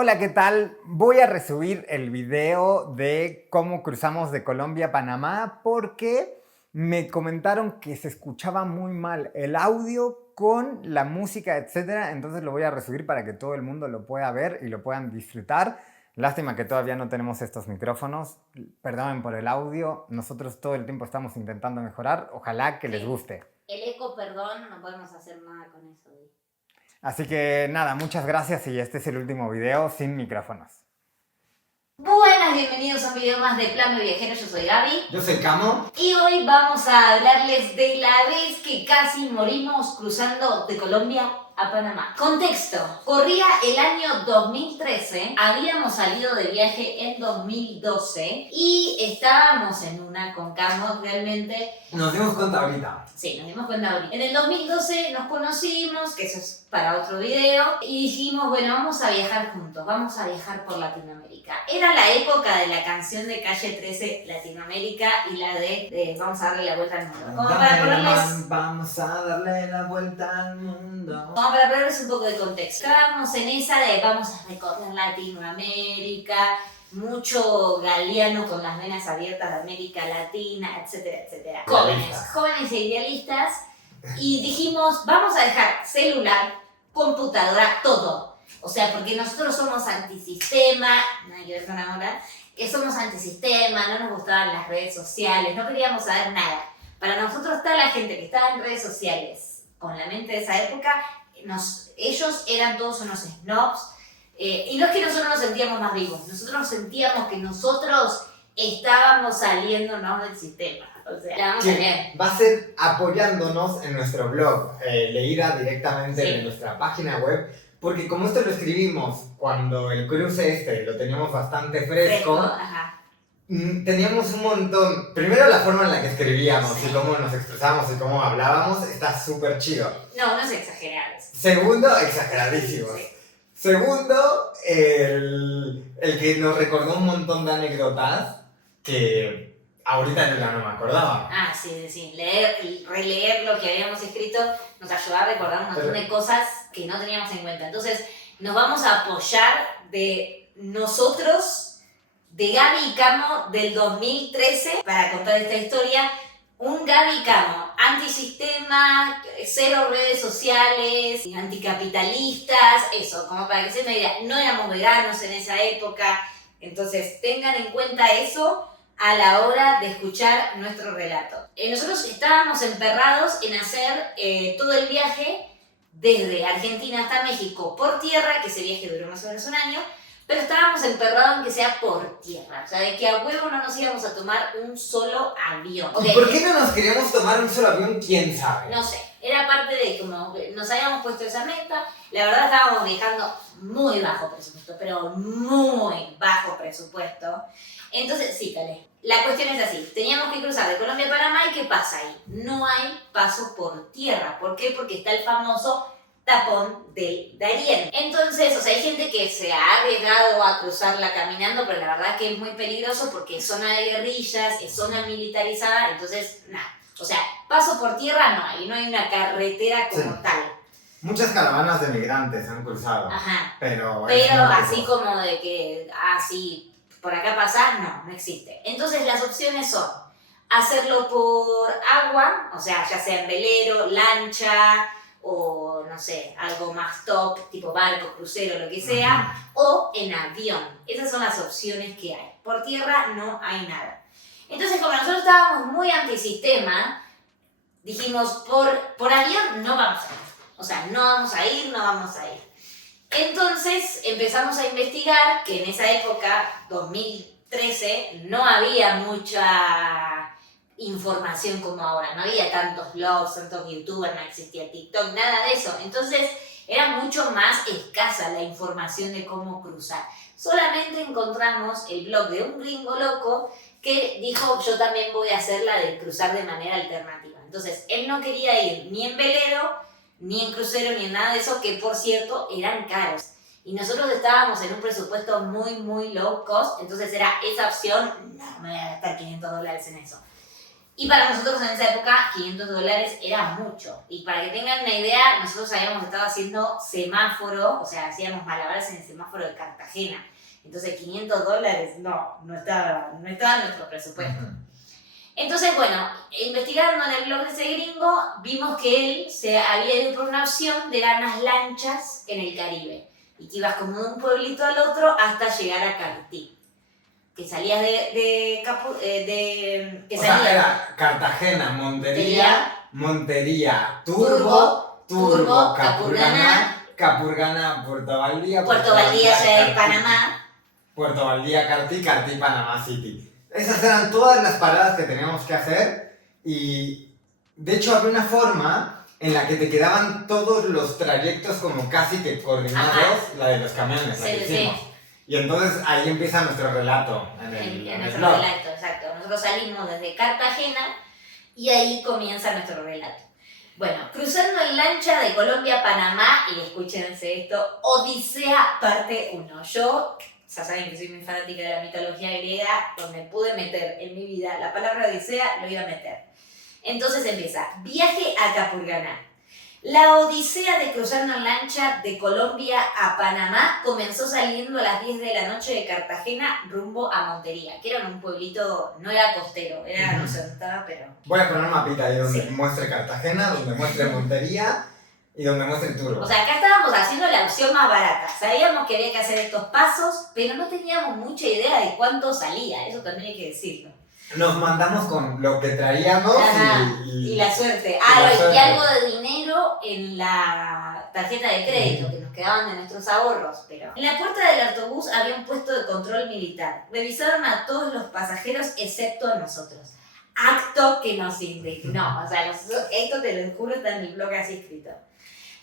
Hola, ¿qué tal? Voy a resubir el video de cómo cruzamos de Colombia a Panamá porque me comentaron que se escuchaba muy mal el audio con la música, etcétera. Entonces lo voy a resubir para que todo el mundo lo pueda ver y lo puedan disfrutar. Lástima que todavía no tenemos estos micrófonos. Perdonen por el audio. Nosotros todo el tiempo estamos intentando mejorar. Ojalá que les guste. El eco, perdón, no podemos hacer nada con eso. Así que nada, muchas gracias y este es el último video sin micrófonos. Buenas, bienvenidos a un video más de Plano Viajero. Yo soy Gaby. Yo soy Camo. Y hoy vamos a hablarles de la vez que casi morimos cruzando de Colombia a Panamá. Contexto: corría el año 2013, habíamos salido de viaje en 2012 y estábamos en una con Camo realmente. Nos dimos cuenta ahorita. Sí, nos dimos cuenta ahorita. En el 2012 nos conocimos, que eso es para otro video, y dijimos, bueno, vamos a viajar juntos, vamos a viajar por Latinoamérica. Era la época de la canción de Calle 13, Latinoamérica, y la de Vamos a darle la vuelta al mundo. Como para ponerles... Vamos a darle la vuelta al mundo. Como para ponerles un poco de contexto. Estábamos en esa de vamos a recorrer Latinoamérica, mucho galeano con las venas abiertas de América Latina, etcétera, etcétera. Jóvenes e idealistas. Y dijimos, vamos a dejar celular, computadora, todo. O sea, porque nosotros somos antisistema, nada que ver con ahora, que somos antisistema, no nos gustaban las redes sociales, no queríamos saber nada. Para nosotros, toda la gente que estaba en redes sociales, con la mente de esa época, ellos eran todos unos snobs. Y no es que nosotros nos sentíamos más vivos, nosotros sentíamos que nosotros estábamos saliéndonos del sistema. O sea, la vamos a leer. Va a ser apoyándonos en nuestro blog, leída directamente en nuestra página web, porque como esto lo escribimos cuando el cruce lo teníamos bastante fresco, teníamos un montón. Primero, la forma en la que escribíamos y cómo nos expresábamos y cómo hablábamos está súper chido. No es exagerado. Segundo, exageradísimo. Sí. Segundo, el que nos recordó un montón de anécdotas que ahorita no me acordaba. Sí. Leer y releer lo que habíamos escrito nos ayudaba a recordar un montón de cosas que no teníamos en cuenta. Entonces, nos vamos a apoyar de nosotros, de Gaby y Camo del 2013, para contar esta historia. Un Gaby y Camo antisistema, cero redes sociales, anticapitalistas, eso, como para que se me diga, no éramos veganos en esa época. Entonces, tengan en cuenta eso a la hora de escuchar nuestro relato. Nosotros estábamos emperrados en hacer todo el viaje desde Argentina hasta México por tierra, que ese viaje duró más o menos un año, pero estábamos emperrados en que sea por tierra, o sea, de que a huevo no nos íbamos a tomar un solo avión. ¿Y por qué no nos queríamos tomar un solo avión? ¿Quién sabe? No sé, era parte de como nos habíamos puesto esa meta. La verdad estábamos viajando muy bajo presupuesto, pero muy bajo presupuesto. Entonces, sí, Cale, la cuestión es así, teníamos que cruzar de Colombia a Panamá, ¿y qué pasa ahí? No hay paso por tierra. ¿Por qué? Porque está el famoso tapón del Darién. Entonces, o sea, hay gente que se ha arriesgado a cruzarla caminando, pero la verdad es que es muy peligroso porque es zona de guerrillas, es zona militarizada, entonces, nada. O sea, paso por tierra no hay una carretera como tal. Muchas caravanas de migrantes han cruzado. Pero así como de que, sí, por acá pasar, no existe. Entonces, las opciones son hacerlo por agua, o sea, ya sea en velero, lancha, o no sé, algo más top, tipo barco, crucero, lo que sea, o en avión. Esas son las opciones que hay. Por tierra no hay nada. Entonces, como nosotros estábamos muy antisistema, dijimos, por avión no vamos a ir. O sea, no vamos a ir. Entonces, empezamos a investigar, que en esa época, 2013, no había mucha información como ahora, no había tantos blogs, tantos youtubers, no existía TikTok, nada de eso. Entonces era mucho más escasa la información de cómo cruzar. Solamente encontramos el blog de un gringo loco que dijo, yo también voy a hacer la de cruzar de manera alternativa. Entonces él no quería ir ni en velero, ni en crucero, ni en nada de eso, que por cierto eran caros. Y nosotros estábamos en un presupuesto muy low cost, entonces era esa opción, no me voy a gastar $500 en eso. Y para nosotros en esa época, $500 era mucho. Y para que tengan una idea, nosotros habíamos estado haciendo semáforo, o sea, hacíamos malabares en el semáforo de Cartagena. Entonces, $500 no estaba en nuestro presupuesto. Entonces, bueno, investigando en el blog de ese gringo, vimos que él se había ido por una opción de dar unas lanchas en el Caribe. Y que ibas como de un pueblito al otro hasta llegar a Cartí. Que salías que O salías sea, era Cartagena, Montería, Turbo, Capurganá, Capurganá, Puerto Valdía, Puerto Valdía ya es Cartí, Panamá. Puerto Valdía, Cartí, Panamá City. Esas eran todas las paradas que teníamos que hacer y de hecho había una forma en la que te quedaban todos los trayectos como casi que coordinados, la de los camiones, la que hicimos. Y entonces ahí empieza nuestro relato en nuestro blog. relato, exacto. Nosotros salimos desde Cartagena y ahí comienza nuestro relato. Bueno, cruzando en lancha de Colombia a Panamá, y escúchense esto, Odisea parte 1. Yo, ya saben que soy muy fanática de la mitología griega, donde pude meter en mi vida la palabra Odisea, lo iba a meter. Entonces empieza, viaje a Capurganá. La odisea de cruzar una lancha de Colombia a Panamá comenzó saliendo a las 10 de la noche de Cartagena rumbo a Montería, que era un pueblito, no era costero, era, no sé dónde estaba, pero... Voy a poner un mapita ahí donde Sí. muestre Cartagena, donde muestre Montería y donde muestre Turbo. O sea, acá estábamos haciendo la opción más barata. Sabíamos que había que hacer estos pasos, pero no teníamos mucha idea de cuánto salía, eso también hay que decirlo. Nos mandamos con lo que traíamos Y la suerte. Y algo de dinero en la tarjeta de crédito que nos quedaban de nuestros ahorros. Pero en la puerta del autobús había un puesto de control militar. Revisaron a todos los pasajeros excepto a nosotros. Acto que nos indignó. O sea, esto te lo juro, está en el blog así escrito.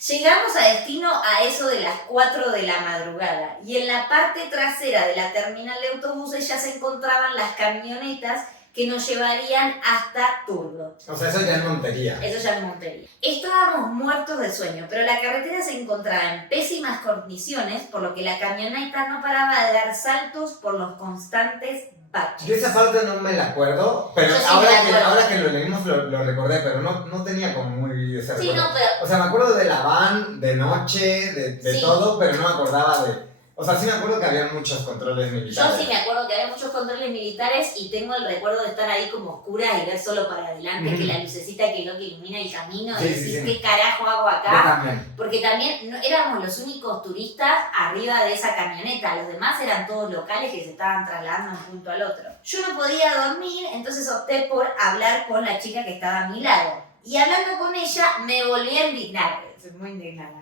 Llegamos a destino a eso de las 4 de la madrugada y en la parte trasera de la terminal de autobuses ya se encontraban las camionetas que nos llevarían hasta Turbo. O sea, eso ya es Montería. Eso ya es Montería. Estábamos muertos de sueño, pero la carretera se encontraba en pésimas condiciones, por lo que la camioneta no paraba de dar saltos por los constantes baches. Yo esa parte no me la acuerdo, pero Yo sí ahora que lo leímos lo recordé, pero no tenía como muy ese recuerdo. Sí, no, pero... O sea, me acuerdo de la van, de noche, de Sí. todo, pero no me acordaba de... O sea, sí me acuerdo que había muchos controles militares. Yo sí me acuerdo que había muchos controles militares y tengo el recuerdo de estar ahí como oscura y ver solo para adelante, que la lucecita que ilumina el camino, y decir, ¿qué carajo hago acá? Yo también. Porque también no, éramos los únicos turistas arriba de esa camioneta, los demás eran todos locales que se estaban trasladando de un punto al otro. Yo no podía dormir, entonces opté por hablar con la chica que estaba a mi lado. Y hablando con ella me volví a indignar, estoy muy indignada.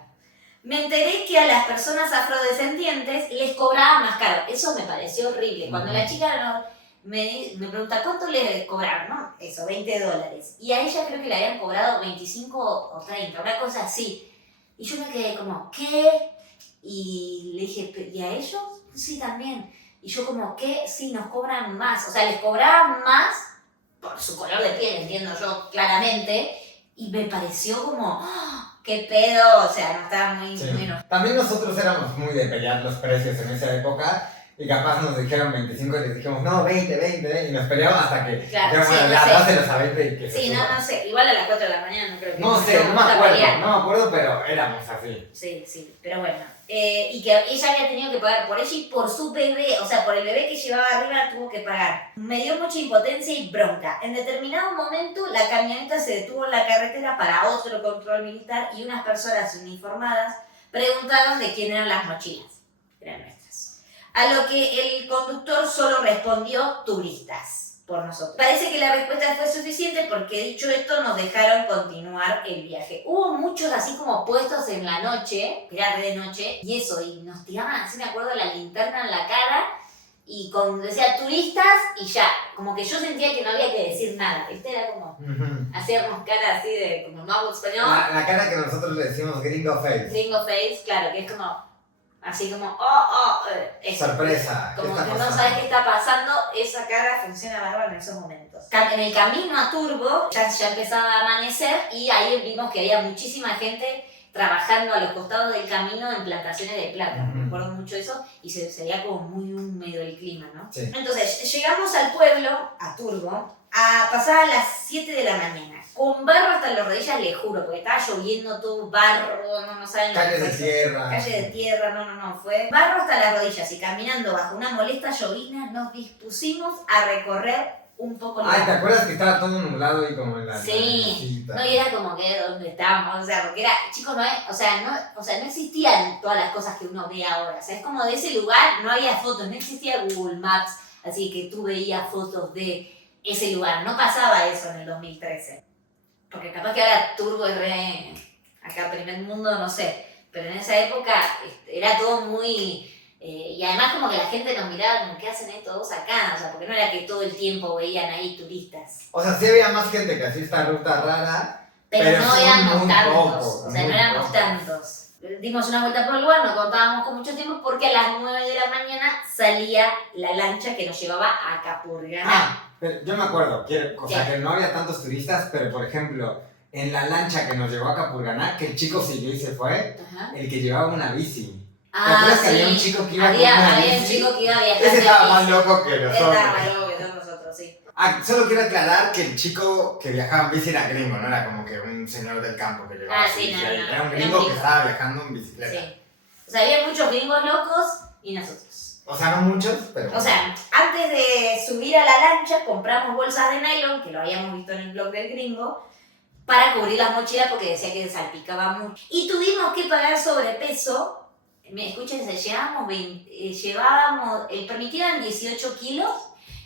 Me enteré que a las personas afrodescendientes les cobraba más caro. Eso me pareció horrible. Cuando la chica me pregunta, ¿cuánto les cobraron? ¿No? Eso, $20. Y a ella creo que le habían cobrado 25 o 30, una cosa así. Y yo me quedé como, ¿qué? Y le dije, ¿y a ellos? Sí, también. Y yo como, ¿qué? Sí, nos cobran más. O sea, les cobraban más por su color de piel, entiendo yo claramente. Y me pareció como... ¡oh! ¿Qué pedo? O sea, no estaba muy menos. También nosotros éramos muy de pelear los precios en esa época y capaz nos dijeron 25 y les dijimos, no, 20, y nos peleamos hasta que claro, sí, ya dáselos a 20 y que se sí, suba. no sé, igual a las 4 de la mañana no creo que... No sé, no me acuerdo, pero éramos así. Sí, pero bueno. Y que ella había tenido que pagar por ella y por su bebé, o sea, por el bebé que llevaba arriba tuvo que pagar. Me dio mucha impotencia y bronca. En determinado momento la camioneta se detuvo en la carretera para otro control militar y unas personas uniformadas preguntaron de quién eran las mochilas. Eran nuestras. A lo que el conductor solo respondió turistas por nosotros. Parece que la respuesta fue suficiente porque dicho esto nos dejaron continuar el viaje. Hubo muchos así como puestos en la noche, que era de noche, y eso, y nos tiraban así, me acuerdo, la linterna en la cara y decía turistas y ya, como que yo sentía que no había que decir nada, ¿viste? Era como hacíamos cara así de como no hablo español. La cara que nosotros le decimos gringo face. Gringo face, claro, que es como... Así como, sorpresa. Como que no sabes qué está pasando, esa cara funciona bárbaro en esos momentos. En el camino a Turbo ya empezaba a amanecer y ahí vimos que había muchísima gente trabajando a los costados del camino en plantaciones de plátano. Me acuerdo mucho de eso y se veía como muy húmedo el clima, ¿no? Sí. Entonces, llegamos al pueblo, a Turbo, Pasaban las 7 de la mañana, con barro hasta las rodillas, le juro, porque estaba lloviendo todo barro, no saben. Calles de tierra. Calle de tierra, no, fue barro hasta las rodillas y caminando bajo una molesta llovizna nos dispusimos a recorrer un poco el Ay, ¿te barro. acuerdas que estaba todo nublado y como en la Sí, no, y era como que ¿dónde estábamos? O sea, porque era, chicos, no existían todas las cosas que uno ve ahora. O sea, es como de ese lugar no había fotos, no existía Google Maps, así que tú veías fotos de ese lugar. No pasaba eso en el 2013. Porque capaz que ahora Turbo es re, acá primer mundo, no sé. Pero en esa época era todo muy... y además como que la gente nos miraba como, ¿qué hacen todos acá? O sea, porque no era que todo el tiempo veían ahí turistas. O sea, sí había más gente que hacía esta ruta rara, Pero no son éramos muy tantos, pocos, o sea, no muy éramos pocos. tantos. Dimos una vuelta por el lugar, no contábamos con mucho tiempo porque a las 9 de la mañana salía la lancha que nos llevaba a Capurganá. Pero yo me acuerdo, o sea, ¿Qué? que no había tantos turistas, pero por ejemplo, en la lancha que nos llevó a Capurganá, que el chico siguió y se fue, Ajá. el que llevaba una bici. ¿Te Ah, acuerdas que sí. había un chico que iba con Había una un bici? chico que iba viajando. Ese estaba en más bici. loco que nosotros. Estaba más loco que todos nosotros, sí. Solo quiero aclarar que el chico que viajaba en bici era gringo, no era como que un señor del campo que llevaba su Sí, bici no, ahí. no, Era un era gringo un que gringo. estaba viajando en bicicleta. Sí. O sea, había muchos gringos locos y nosotros. O sea, no muchos, pero... O sea, antes de subir a la lancha compramos bolsas de nylon, que lo habíamos visto en el blog del gringo, para cubrir las mochilas porque decía que salpicaba mucho. Y tuvimos que pagar sobrepeso. Escúchense, llevábamos, permitían 18 kilos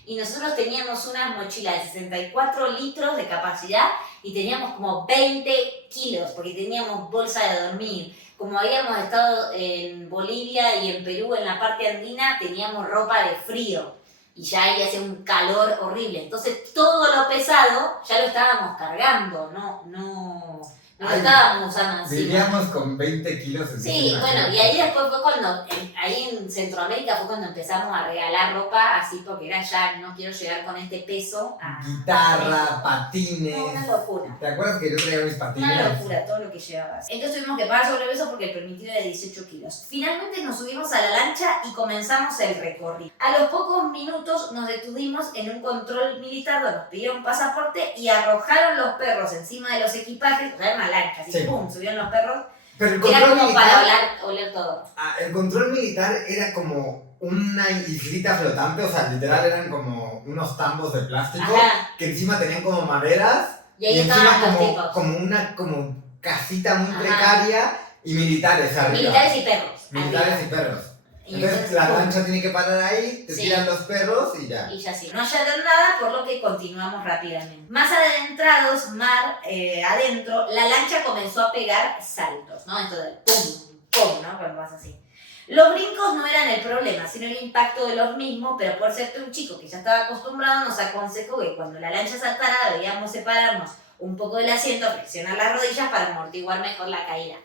y nosotros teníamos una mochila de 64 litros de capacidad y teníamos como 20 kilos porque teníamos bolsa de dormir. Como habíamos estado en Bolivia y en Perú, en la parte andina, teníamos ropa de frío y ya ahí hacía un calor horrible. Entonces todo lo pesado ya lo estábamos cargando, no lo estábamos usando encima. Vivíamos con 20 kilos encima. Sí, bueno, y ahí después fue cuando, ahí en Centroamérica fue cuando empezamos a regalar ropa así porque era ya, no quiero llegar con este peso a... Guitarra, patines. No, una locura. ¿Te acuerdas que yo traía mis patines? Una locura todo lo que llevabas. Entonces tuvimos que pagar sobrepeso porque el permitido era de 18 kilos. Finalmente nos subimos a la lancha y comenzamos el recorrido. A los pocos minutos nos detuvimos en un control militar donde nos pidieron pasaporte y arrojaron los perros encima de los equipajes. O sea, era una lancha, así Sí. pum, subieron los perros. Pero el Era control como militar... para oler todo. El control militar era como una islita flotante, o sea, literal eran como unos tambos de plástico Ajá. que encima tenían como maderas Y ahí encima estaban los como, tipos. como una casita muy Ajá. precaria y militares arriba. Militares y perros. Militares arriba. y perros. Y Entonces la ¡pum! lancha tiene que parar ahí, te Sí. tiran los perros y ya. Y ya sí, no hallaron nada, por lo que continuamos rápidamente. Más adentrados, mar adentro, la lancha comenzó a pegar saltos, ¿no? Esto de pum, pum, ¿no? Cuando vas así. Los brincos no eran el problema, sino el impacto de los mismos, pero por ser un chico que ya estaba acostumbrado, nos aconsejó que cuando la lancha saltara debíamos separarnos un poco del asiento, flexionar las rodillas para amortiguar mejor la caída.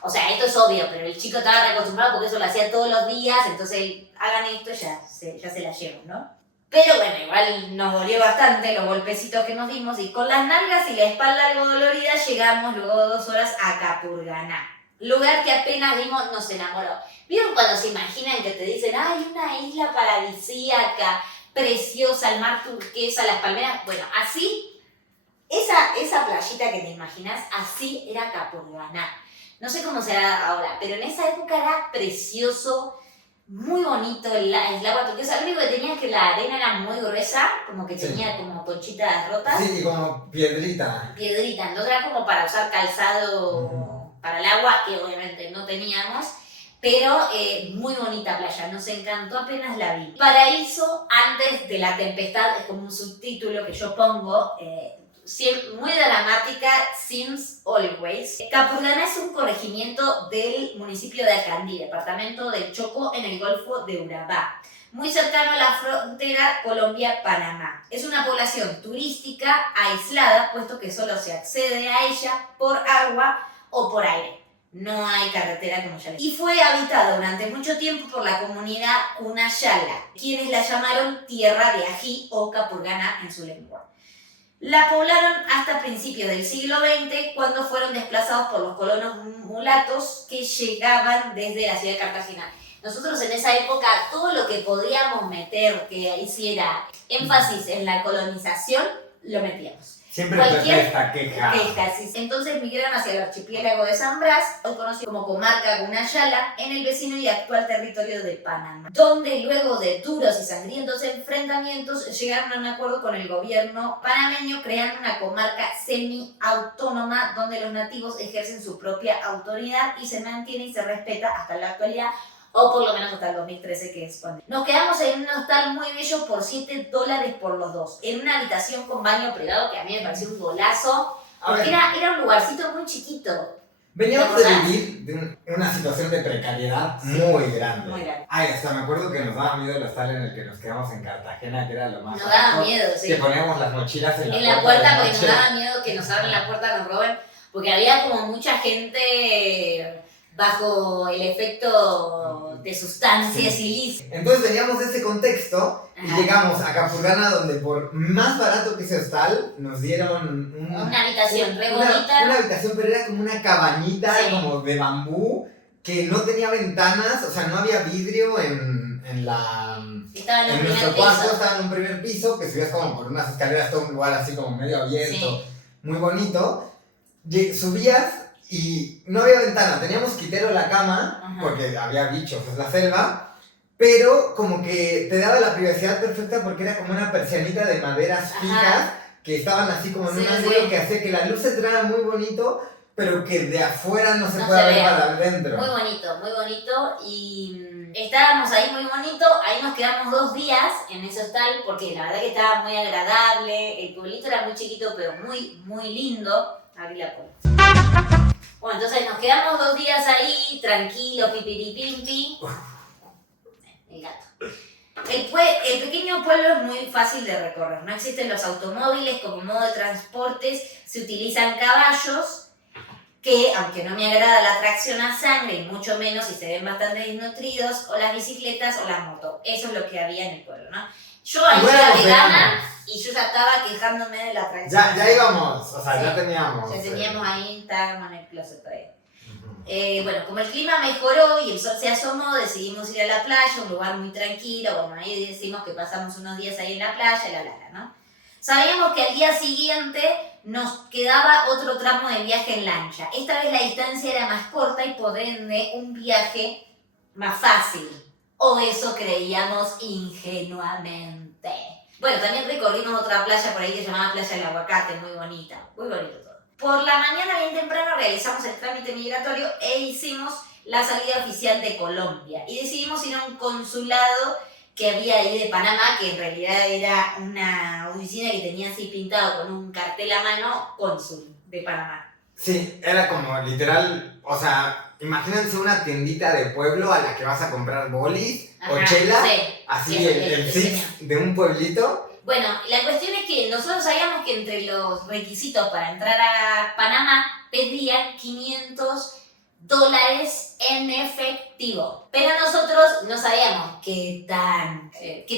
O sea, esto es obvio, pero el chico estaba acostumbrado porque eso lo hacía todos los días, entonces hagan esto y ya se la llevan, ¿no? Pero bueno, igual nos dolió bastante los golpecitos que nos dimos y con las nalgas y la espalda algo dolorida llegamos luego de 2 horas a Capurganá. Lugar que apenas vimos nos enamoró. ¿Vieron cuando se imaginan que te dicen, hay una isla paradisíaca, preciosa, el mar turquesa, las palmeras? Bueno, así, esa playita que te imaginas, así era Capurganá. No sé cómo será ahora, pero en esa época era precioso, muy bonito el agua turquesa. Lo único que tenía es que la arena era muy gruesa, como que Sí. tenía como conchitas rotas. Sí, y como piedrita. Piedrita, entonces era como para usar calzado Ujú. para el agua, que obviamente no teníamos, pero muy bonita playa, nos encantó apenas la vi. Paraíso antes de la tempestad, es como un subtítulo que yo pongo, muy dramática, since always. Capurganá es un corregimiento del municipio de Acandí, departamento del Chocó, en el Golfo de Urabá, muy cercano a la frontera Colombia-Panamá. Es una población turística aislada, puesto que solo se accede a ella por agua o por aire. No hay carretera, como ya les dije. Y fue habitada durante mucho tiempo por la comunidad Cunayala, quienes la llamaron Tierra de Ají o Capurganá en su lengua. La poblaron hasta principios del siglo XX, cuando fueron desplazados por los colonos mulatos que llegaban desde la ciudad de Cartagena. Nosotros en esa época todo lo que podíamos meter que hiciera énfasis en la colonización, lo metíamos. Siempre Cualquier esta queja. sí. Entonces migraron hacia el archipiélago de San Blas, hoy conocido como comarca Gunayala, en el vecino y actual territorio de Panamá, donde luego de duros y sangrientos enfrentamientos llegaron a un acuerdo con el gobierno panameño, creando una comarca semi-autónoma donde los nativos ejercen su propia autoridad y se mantiene y se respeta hasta la actualidad, o por lo menos hasta el 2013, que es cuando... Nos quedamos en un hostal muy bello por $7 por los dos, en una habitación con baño privado, que a mí me pareció un golazo, porque era un lugarcito muy chiquito. Veníamos de vivir en una situación de precariedad muy grande. Muy grande. Ay, hasta me acuerdo que nos daba miedo el hostal en el que nos quedamos en Cartagena, que era lo más... Nos daba miedo, sí. Que poníamos las mochilas en la puerta porque nos daba miedo que nos abran la puerta, nos roben, porque había como mucha gente bajo el efecto de sustancias ilícitas. Entonces veníamos de ese contexto y llegamos a Capurganá, donde por más barato que ese hostal nos dieron una habitación re bonita. Una habitación, pero era como una cabañita como de bambú que no tenía ventanas, o sea, no había vidrio en nuestro cuarto, estaba en un primer piso, que subías como por unas escaleras, todo un lugar así como medio abierto, muy bonito. Subías y no había ventana, tenía mosquitero en la cama, porque había bichos, es la selva, pero como que te daba la privacidad perfecta porque era como una persianita de maderas fijas que estaban así como en un ángulo que hacía que la luz entrara muy bonito, pero que de afuera no se pueda ver para adentro. Muy bonito, y estábamos ahí muy bonito, ahí nos quedamos 2 días en ese hostal, porque la verdad que estaba muy agradable, el pueblito era muy chiquito, pero muy, muy lindo. Abrí la puerta. Bueno, entonces nos quedamos 2 días ahí, tranquilos, pipiripimpi. El gato. El pequeño pueblo es muy fácil de recorrer. No existen los automóviles como modo de transportes, se utilizan caballos, que aunque no me agrada la tracción a sangre, y mucho menos si se ven bastante desnutridos, o las bicicletas o las motos. Eso es lo que había en el pueblo, ¿no? Yo ahí era vegana y yo ya estaba quejándome de la tracción. Ya íbamos, o sea, ya teníamos. Ya teníamos ahí, estábamos en el closet todavía. Bueno, como el clima mejoró y el sol se asomó, decidimos ir a la playa, un lugar muy tranquilo. Bueno, ahí decimos que pasamos unos días ahí en la playa, ¿no? Sabíamos que al día siguiente nos quedaba otro tramo de viaje en lancha. Esta vez la distancia era más corta y por ende un viaje más fácil. O eso creíamos ingenuamente. Bueno, también recorrimos otra playa por ahí que se llamaba Playa del Aguacate, muy bonita. Muy bonito todo. Por la mañana bien temprano realizamos el trámite migratorio e hicimos la salida oficial de Colombia. Y decidimos ir a un consulado que había ahí de Panamá, que en realidad era una oficina que tenía así pintado con un cartel a mano, cónsul de Panamá. Sí, era como literal, o sea, imagínense una tiendita de pueblo a la que vas a comprar bolis o chela, así el six de un pueblito. Bueno, la cuestión es que nosotros sabíamos que entre los requisitos para entrar a Panamá pedían $500 en efectivo. Pero nosotros no sabíamos qué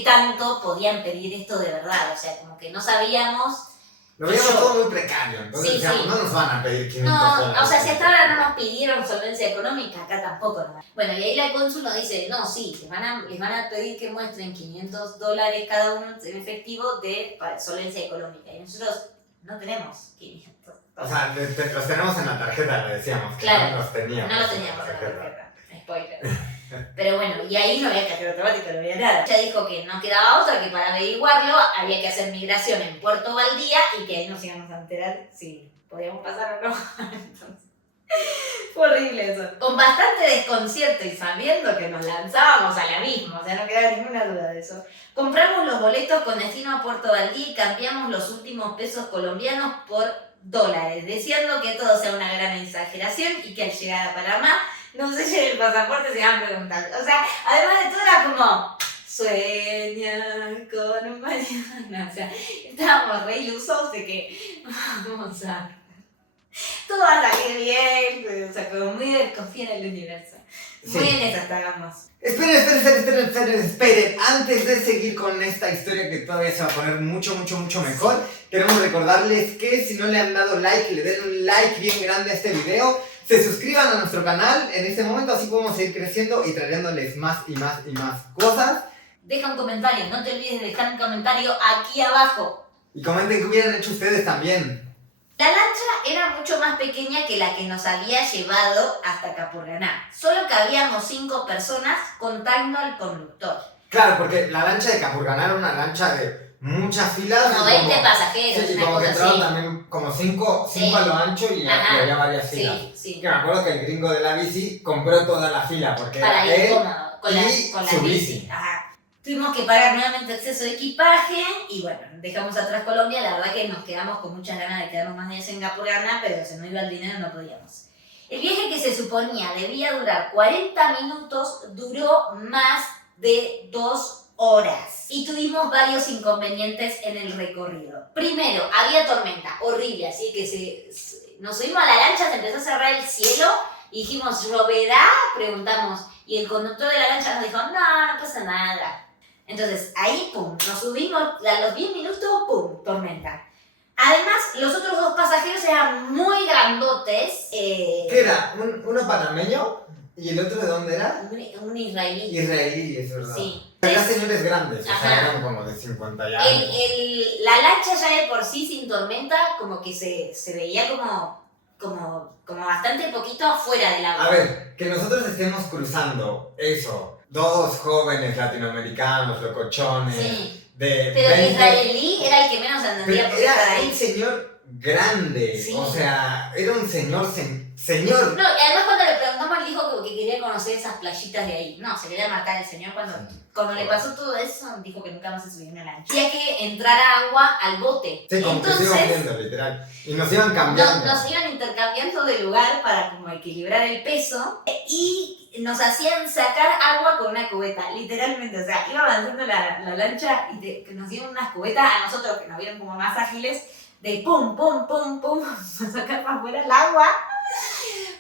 tanto podían pedir esto de verdad. O sea, como que no sabíamos. Lo veíamos todo muy precario, entonces decíamos, no nos van a pedir $500. No, o sea, si hasta ahora no nos pidieron solvencia económica, acá tampoco nos van. Bueno, y ahí la cónsul nos dice, no, sí, les van a pedir que muestren $500 cada uno en efectivo de solvencia económica. Y nosotros no tenemos 500. O sea, los tenemos en la tarjeta, le decíamos, que claro, no los teníamos. No los teníamos en la tarjeta. Spoiler. Pero bueno, y ahí no había cajero automático, no había nada. Ella dijo que no quedaba otra que para averiguarlo había que hacer migración en Puerto Valdía y que ahí nos íbamos a enterar si podíamos pasar o no. Entonces, fue horrible eso. Con bastante desconcierto y sabiendo que nos lanzábamos al abismo, o sea, no quedaba ninguna duda de eso. Compramos los boletos con destino a Puerto Valdía y cambiamos los últimos pesos colombianos por dólares, deseando que todo sea una gran exageración y que al llegar a Panamá no se lleve el pasaporte, se van preguntando. O sea, además de todo era como, sueña con un mañana. O sea, estábamos re ilusos de que vamos a... todo va a salir bien, o sea, como muy desconfía en el universo. Muy bien esa estábamos. Esperen. Antes de seguir con esta historia que todavía se va a poner mucho mejor, queremos recordarles que si no le han dado like, le den un like bien grande a este video. se suscriban a nuestro canal en este momento, así podemos seguir creciendo y trayéndoles más y más y más cosas. Deja un comentario, no te olvides de dejar un comentario aquí abajo. Y comenten qué hubieran hecho ustedes también. La lancha era mucho más pequeña que la que nos había llevado hasta Capurganá. Solo cabíamos 5 personas contando al conductor. Claro, porque la lancha de Capurganá era una lancha de muchas filas. Como 20 pasajeros, sí, y una como que cosa entraron así. también como 5 Sí. a lo ancho y Ajá. había varias filas. Sí, sí. Que me acuerdo que el gringo de la bici compró toda la fila porque Para era ir él cómodo, con la su bici. Ajá. Tuvimos que pagar nuevamente exceso de equipaje y bueno, dejamos atrás Colombia. La verdad que nos quedamos con muchas ganas de quedarnos más días en Capurganá, pero se nos iba el dinero, no podíamos. El viaje que se suponía debía durar 40 minutos duró más de 2 horas y tuvimos varios inconvenientes en el recorrido. Primero, había tormenta horrible, así que nos subimos a la lancha, se empezó a cerrar el cielo y dijimos, ¿lloverá? Preguntamos y el conductor de la lancha nos dijo, no pasa nada. Entonces, ahí, pum, nos subimos, a los 10 minutos, pum, tormenta. Además, los otros 2 pasajeros eran muy grandotes. ¿Qué era? ¿Uno panameño? ¿Y el otro de dónde era? Un israelí. Israelí, es verdad. Sí. Eran señores grandes, o Ajá. sea, eran como de 50 y algo. La lancha ya de por sí, sin tormenta, como que se veía como bastante poquito afuera del agua. A ver, que nosotros estemos cruzando eso, 2 jóvenes latinoamericanos, locochones, Sí. de Pero el 20. israelí era el que menos entendía Pero por qué estar era ahí. un señor grande, Sí. o sea, era un señor. No, y además cuando le preguntamos, él dijo que quería conocer esas playitas de ahí. No, se quería matar el señor cuando le pasó todo eso, dijo que nunca más se subió en una lancha. Hacía que entrara agua al bote. Sí, como que se iban viendo, literal. Y nos iban nos cambiando. iban intercambiando de lugar para como equilibrar el peso y nos hacían sacar agua con una cubeta, literalmente. O sea, iba avanzando la lancha y nos dieron unas cubetas a nosotros que nos vieron como más ágiles de pum, pum, pum, pum, a sacar para afuera el agua.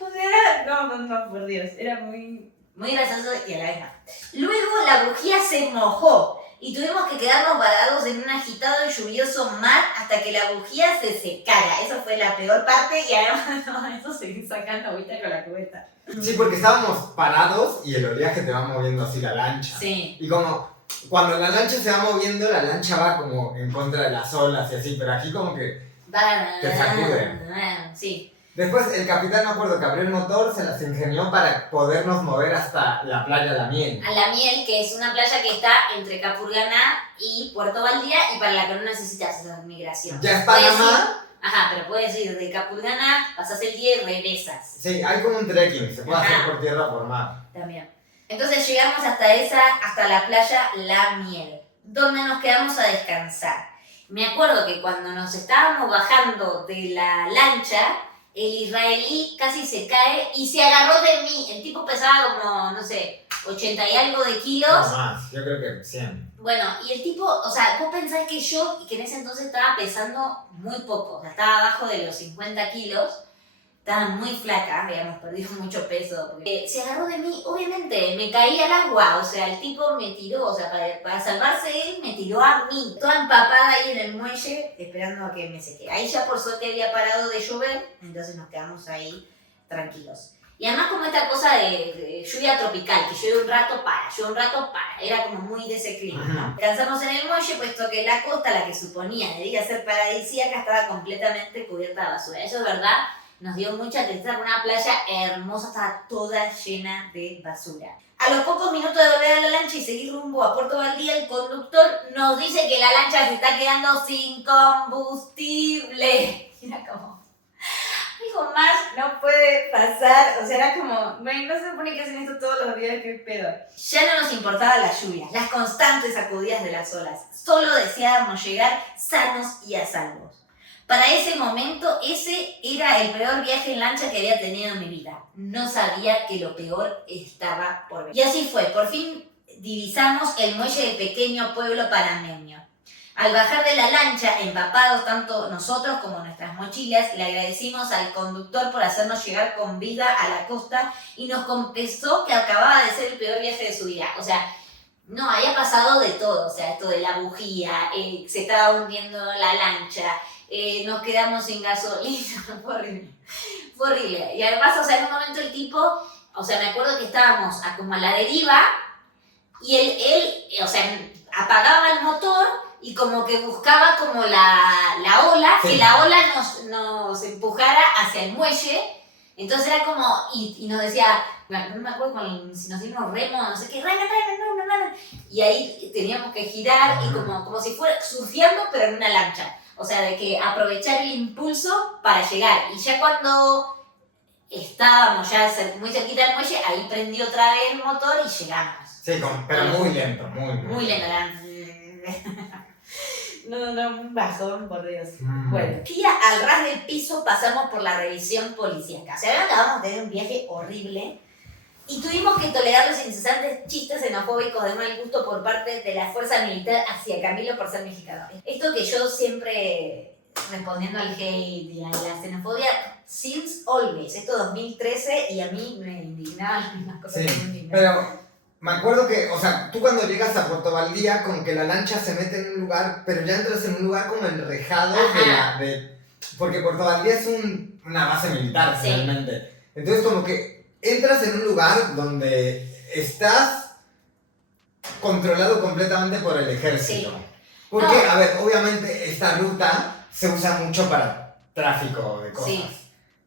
O sea, no, por Dios, era muy gracioso y a la vez no. Luego la bujía se mojó y tuvimos que quedarnos varados en un agitado y lluvioso mar hasta que la bujía se secara. Esa fue la peor parte y además no, eso seguir sacando agüita con la cubeta. Sí, porque estábamos parados y el oleaje te va moviendo así la lancha. Sí. Y como cuando la lancha se va moviendo, la lancha va como en contra de las olas y así, pero aquí como que te sacude. Sí. Después el capitán, me acuerdo que abrió el motor, se las ingenió para podernos mover hasta la playa La Miel. A La Miel, que es una playa que está entre Capurganá y Puerto Valdía y para la que no necesitas esa migración. Ya es Panamá. Ajá, pero puedes ir de Capurganá, pasas el día y regresas. Sí, hay como un trekking, se puede hacer por tierra o por mar. También. Entonces llegamos hasta la playa La Miel, donde nos quedamos a descansar. Me acuerdo que cuando nos estábamos bajando de la lancha, el israelí casi se cae y se agarró de mí. El tipo pesaba como, no sé, 80 y algo de kilos. No más, yo creo que 100. Bueno, y el tipo, o sea, vos pensás que yo, que en ese entonces estaba pesando muy poco, o sea, estaba abajo de los 50 kilos, estaba muy flaca, habíamos perdido mucho peso, porque se agarró de mí, obviamente, me caí al agua, o sea, el tipo me tiró, o sea, para salvarse él, me tiró a mí, toda empapada ahí en el muelle, esperando a que me seque. Ahí ya por suerte había parado de llover, entonces nos quedamos ahí tranquilos. Y además como esta cosa de lluvia tropical, que llueve un rato para, era como muy de ese clima, ¿no? Descansamos en el muelle, puesto que la costa, la que suponía debía ser paradisíaca, estaba completamente cubierta de basura. Eso es verdad, nos dio mucha tristeza, una playa hermosa, estaba toda llena de basura. A los pocos minutos de volver a la lancha y seguir rumbo a Puerto Valdía, el conductor nos dice que la lancha se está quedando sin combustible. Era como... Algo más no puede pasar, o sea, era como, no se supone que hacen esto todos los días, qué pedo. Ya no nos importaba la lluvia, las constantes sacudidas de las olas, solo deseábamos llegar sanos y a salvos. Para ese momento, ese era el peor viaje en lancha que había tenido en mi vida. No sabía que lo peor estaba por venir. Y así fue, por fin divisamos el muelle del pequeño pueblo panameño. Al bajar de la lancha, empapados tanto nosotros como nuestras mochilas, le agradecimos al conductor por hacernos llegar con vida a la costa y nos confesó que acababa de ser el peor viaje de su vida. O sea, no, había pasado de todo. O sea, esto de la bujía, se estaba hundiendo la lancha, nos quedamos sin gasolina, fue horrible. Fue horrible. Y además, o sea, en un momento el tipo, o sea, me acuerdo que estábamos como a la deriva y él, o sea, apagaba el motor y como que buscaba como la ola, sí. que la ola nos empujara hacia el muelle. Entonces era como, y nos decía, no me acuerdo si nos dimos remo, no sé qué, remo. Y ahí teníamos que girar y como si fuera surfeando, pero en una lancha. O sea, de que aprovechar el impulso para llegar. Y ya cuando estábamos ya muy cerquita del muelle, ahí prendí otra vez el motor y llegamos. Sí, pero muy lento, muy lento. No, un bajón, por Dios. Bueno, al ras del piso pasamos por la revisión policíaca. O sea, acabamos de tener un viaje horrible y tuvimos que tolerar los incesantes chistes xenofóbicos de mal gusto por parte de la fuerza militar hacia Camilo por ser mexicano. Esto que yo siempre, respondiendo al hate y a la xenofobia, since always, esto 2013, y a mí me indignaban unas cosas que me indignaban. Pero me acuerdo que, o sea, tú cuando llegas a Puerto Valdía, como que la lancha se mete en un lugar, pero ya entras en un lugar como enrejado porque Puerto Valdía es una base militar, sí. Realmente. Entonces como que entras en un lugar donde estás controlado completamente por el ejército. Sí. Porque, a ver, obviamente esta ruta se usa mucho para tráfico de cosas. Sí.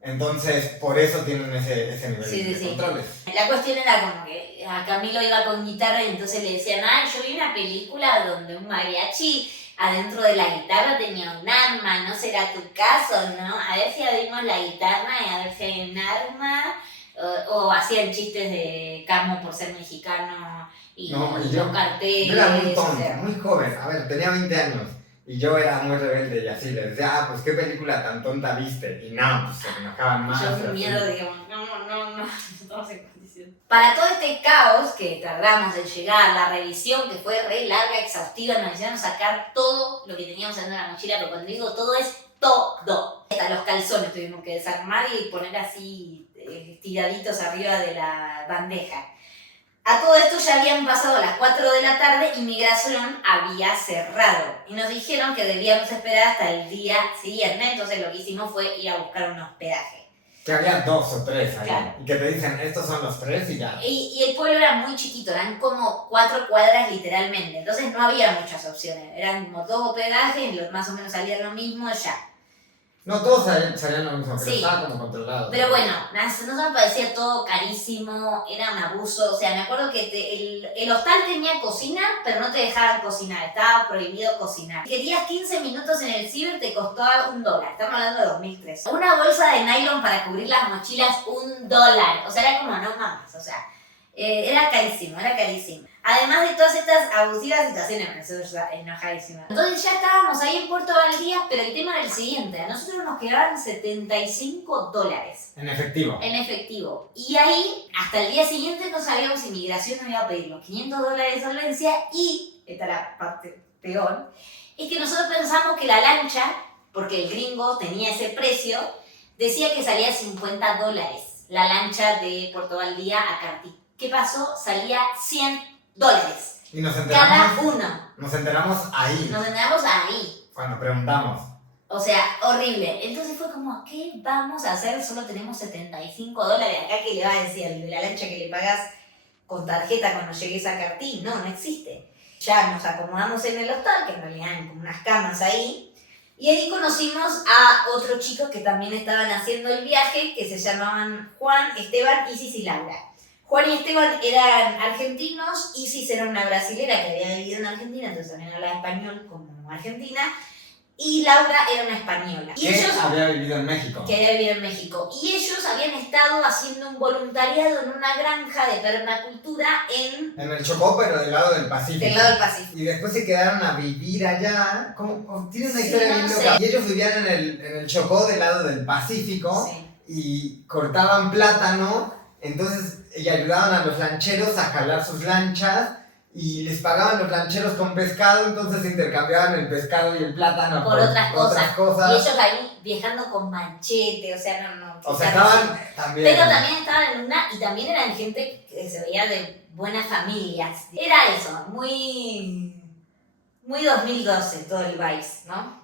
Entonces, por eso tienen ese nivel de controles. La cuestión era como que a Camilo iba con guitarra y entonces le decían, yo vi una película donde un mariachi adentro de la guitarra tenía un arma, ¿no será tu caso, no? A ver si abrimos la guitarra y a ver si hay un arma. O hacían chistes de Camo por ser mexicano y los carteles. Yo era muy tonto, muy joven, a ver, tenía 20 años. Y yo era muy rebelde y así les decía, pues qué película tan tonta viste. Y no, pues se enojaban más. Yo con miedo digo, no estamos en condición. Para todo este caos que tardamos en llegar, la revisión que fue re larga, exhaustiva, nos hicieron sacar todo lo que teníamos en la mochila, pero cuando digo todo es todo. Hasta los calzones tuvimos que desarmar y poner así tiraditos arriba de la bandeja. A todo esto ya habían pasado las 4 de la tarde y Migración había cerrado. Y nos dijeron que debíamos esperar hasta el día siguiente. Entonces lo que hicimos fue ir a buscar un hospedaje. Que había 2 o 3 ahí. Claro. Y que te dicen, estos son los 3 y ya. Y el pueblo era muy chiquito, eran como 4 cuadras literalmente. Entonces no había muchas opciones. Eran como 2 hospedajes, más o menos salía lo mismo ya. No, todos salían lo mismo, pero sí. Estaba como controlado. Pero bueno, nos parecía todo carísimo, era un abuso. O sea, me acuerdo que el hostal tenía cocina, pero no te dejaban cocinar, estaba prohibido cocinar. Si querías 15 minutos en el ciber, te costó $1. Estamos hablando de 2003. Una bolsa de nylon para cubrir las mochilas, $1. O sea, era como, no mames, o sea, era carísimo. Además de todas estas abusivas situaciones, me estoy enojadísima. Entonces ya estábamos ahí en Puerto Valdía, pero el tema era el siguiente, a nosotros nos quedaban $75. En efectivo. Y ahí, hasta el día siguiente no sabíamos si Migración nos iba a pedir los $500 de solvencia y, esta es la parte peor, es que nosotros pensamos que la lancha, porque el gringo tenía ese precio, decía que salía $50 la lancha de Puerto Valdía a Cartí. ¿Qué pasó? Salía $100. Y nos enteramos. Cada uno. Nos enteramos ahí. Cuando preguntamos. O sea, horrible. Entonces fue como, ¿qué vamos a hacer? Solo tenemos $75 acá, que le va a decir el de la lancha que le pagas con tarjeta cuando llegues a Cartí. No existe. Ya nos acomodamos en el hostal, que en realidad hay como unas camas ahí. Y ahí conocimos a otros chicos que también estaban haciendo el viaje, que se llamaban Juan, Esteban, Isis y Laura. Juan y Esteban eran argentinos, Isis era una brasilera que había vivido en Argentina, entonces también hablaba español como argentina, y Laura era una española. Y ellos había vivido en México. Que había vivido en México. Y ellos habían estado haciendo un voluntariado en una granja de permacultura en el Chocó, pero del lado del Pacífico. Y después se quedaron a vivir allá. Tiene una historia bien loca. Y ellos vivían en el Chocó del lado del Pacífico. Sí. Y cortaban plátano. Entonces, y ayudaban a los lancheros a jalar sus lanchas y les pagaban los lancheros con pescado, entonces intercambiaban el pescado y el plátano por otras cosas. Y ellos ahí viajando con manchete, o sea, no. O sea, estaban también. Pero también estaban en una, y también eran gente que se veía de buenas familias. Era eso, muy muy 2012 todo el Vice, ¿no?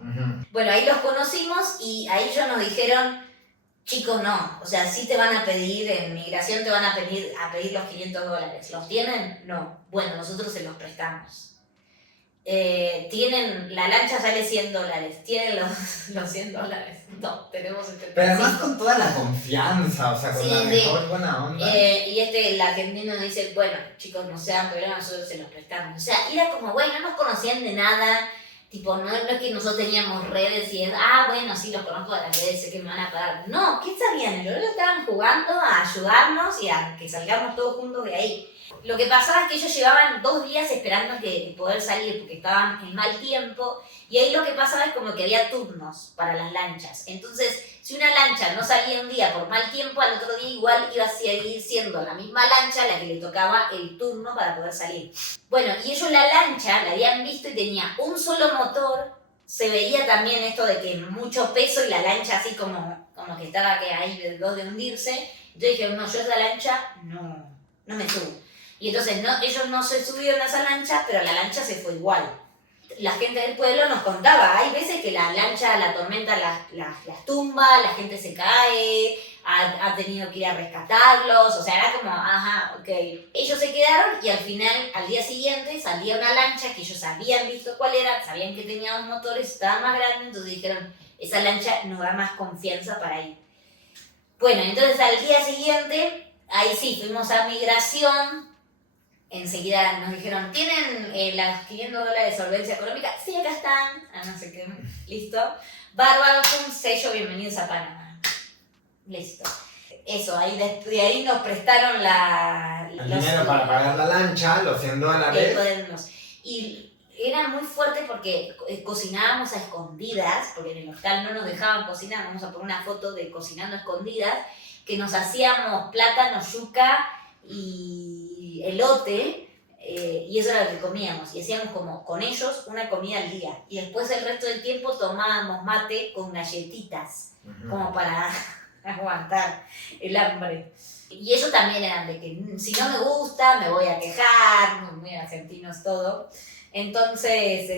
Bueno, ahí los conocimos y ahí ellos nos dijeron, chicos, no, o sea, sí te van a pedir, en migración te van a pedir los $500. ¿Los tienen? No. Bueno, nosotros se los prestamos. La lancha sale $100, ¿tienen los $100? No, tenemos $75. Pero además con toda la confianza, o sea, con la mejor buena onda. Y el argentino nos dice, bueno, chicos, no sean problemas, nosotros se los prestamos. O sea, era como, güey, no nos conocían de nada, tipo, no es que nosotros teníamos redes y es, bueno, sí, los conozco de las redes, sé que me van a pagar. No, ¿qué sabían? Ellos estaban jugando a ayudarnos y a que salgamos todos juntos de ahí. Lo que pasaba es que ellos llevaban 2 días esperando poder salir porque estaban en mal tiempo y ahí lo que pasaba es como que había turnos para las lanchas. Entonces, si una lancha no salía un día por mal tiempo, al otro día igual iba a seguir siendo la misma lancha la que le tocaba el turno para poder salir. Bueno, y ellos la lancha la habían visto y tenía un solo motor. Se veía también esto de que mucho peso y la lancha así como que estaba ahí de hundirse. Entonces dijeron, no, yo esa lancha no me subo. Y entonces ellos no se subieron a esa lancha, pero la lancha se fue igual. La gente del pueblo nos contaba, hay veces que la lancha, la tormenta las tumba, la gente se cae, ha tenido que ir a rescatarlos, o sea, era como, ajá, ok. Ellos se quedaron y al final, al día siguiente, salía una lancha que ellos habían visto cuál era, sabían que tenía 2 motores, estaba más grande, entonces dijeron, esa lancha nos da más confianza para ir. Bueno, entonces al día siguiente, ahí sí, fuimos a migración. Enseguida nos dijeron, ¿tienen los $500 de solvencia económica? Sí, acá están. No sé qué. Listo. Bárbaro, un sello, bienvenidos a Panamá. Listo. Eso, de ahí nos prestaron el dinero para pagar la lancha, los $100. Y era muy fuerte porque cocinábamos a escondidas, porque en el hostal no nos dejaban cocinar. Vamos a poner una foto de cocinando a escondidas, que nos hacíamos plátano, yuca y elote, y eso era lo que comíamos y hacíamos como con ellos una comida al día y después el resto del tiempo tomábamos mate con galletitas como para aguantar el hambre. Y ellos también eran de que si no me gusta me voy a quejar, muy argentinos todo. Entonces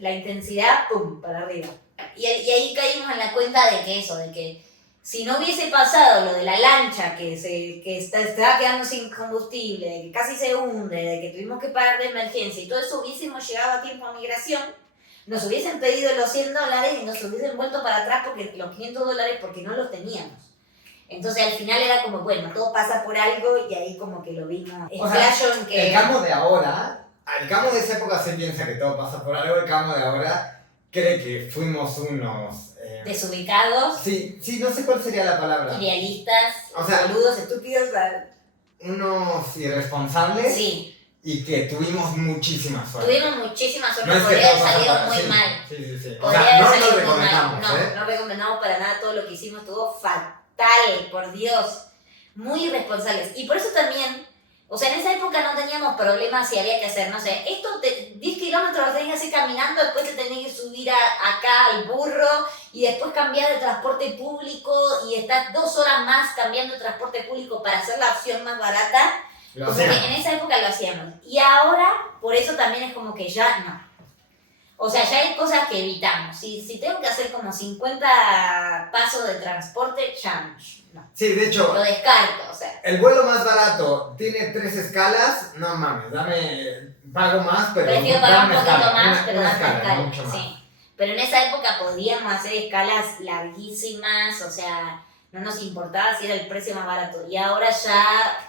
la intensidad, pum, para arriba. Y ahí caímos en la cuenta de que si no hubiese pasado lo de la lancha que estaba quedando sin combustible, de que casi se hunde, de que tuvimos que parar de emergencia y todo eso, hubiésemos llegado a tiempo a migración, nos hubiesen pedido los $100 y nos hubiesen vuelto para atrás porque los $500 porque no los teníamos. Entonces al final era como, bueno, todo pasa por algo y ahí como que lo vimos. O sea, el Camo de ahora, el Camo de esa época se piensa que todo pasa por algo, el Camo de ahora cree que fuimos unos... desubicados. Sí, no sé cuál sería la palabra. Idealistas, o sea, boludos, estúpidos. Unos irresponsables. Sí. Y que tuvimos muchísima suerte. Tuvimos muchísima suerte, podría haber salido muy mal. Sí. O sea, no lo recomendamos. No recomendamos para nada, todo lo que hicimos estuvo fatal, por Dios. Muy irresponsables. Y por eso también, o sea, en esa época no teníamos problemas si había que hacer, no sé, 10 kilómetros los tenías que hacer caminando, después te tenías que subir acá al burro y después cambiar de transporte público y estar 2 horas más cambiando de transporte público para hacer la opción más barata. Porque en esa época lo hacíamos. Y ahora, por eso también es como que ya no. O sea, ya hay cosas que evitamos. Si tengo que hacer como 50 pasos de transporte, ya no. Sí, de hecho, lo descarto, o sea. El vuelo más barato tiene 3 escalas, no mames, pago más, pero prefiero pagar un poquito más, pero una dame escala, no mucho más. Sí. Pero en esa época podíamos hacer escalas larguísimas, o sea, no nos importaba si era el precio más barato. Y ahora ya...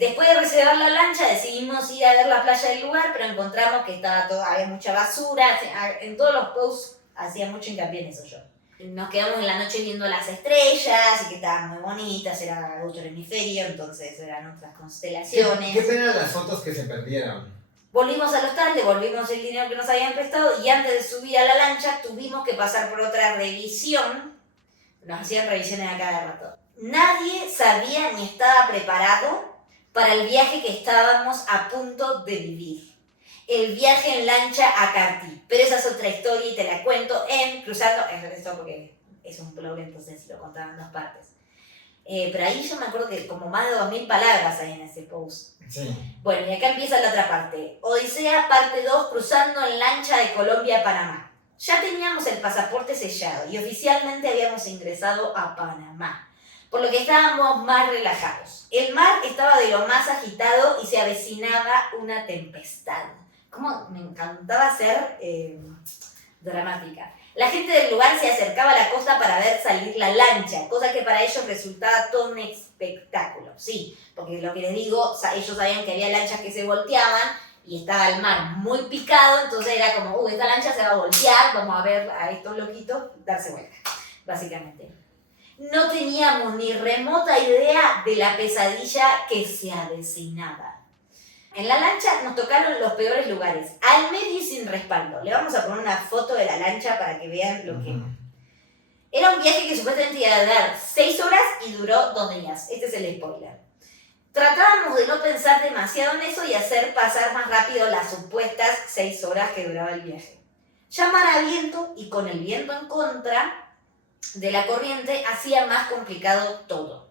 después de reservar la lancha decidimos ir a ver la playa del lugar, pero encontramos que había mucha basura. En todos los posts hacía mucho hincapié en eso yo. Nos quedamos en la noche viendo las estrellas y que estaban muy bonitas, era otro hemisferio, entonces eran otras constelaciones. ¿Qué pena las fotos que se perdieron? Volvimos al hostal, devolvimos el dinero que nos habían prestado y antes de subir a la lancha tuvimos que pasar por otra revisión. Nos hacían revisiones a cada rato. Nadie sabía ni estaba preparado para el viaje que estábamos a punto de vivir. El viaje en lancha a Carti. Pero esa es otra historia y te la cuento en Cruzando... Esto porque es un blog, entonces lo contaba en 2 partes. Pero ahí yo me acuerdo que como más de 2000 palabras hay en ese post. Sí. Bueno, y acá empieza la otra parte. Odisea, parte 2, cruzando en lancha de Colombia a Panamá. Ya teníamos el pasaporte sellado y oficialmente habíamos ingresado a Panamá, por lo que estábamos más relajados. El mar estaba de lo más agitado y se avecinaba una tempestad. Como me encantaba ser dramática. La gente del lugar se acercaba a la costa para ver salir la lancha, cosa que para ellos resultaba todo un espectáculo. Sí, porque lo que les digo, ellos sabían que había lanchas que se volteaban y estaba el mar muy picado, entonces era como, esta lancha se va a voltear, vamos a ver a estos loquitos darse vuelta, básicamente. No teníamos ni remota idea de la pesadilla que se avecinaba. En la lancha nos tocaron los peores lugares, al medio y sin respaldo. Le vamos a poner una foto de la lancha para que vean lo que... Era un viaje que supuestamente iba a durar 6 horas y duró 2 días. Este es el spoiler. Tratábamos de no pensar demasiado en eso y hacer pasar más rápido las supuestas 6 horas que duraba el viaje. Llamar a viento y con el viento en contra de la corriente hacía más complicado todo.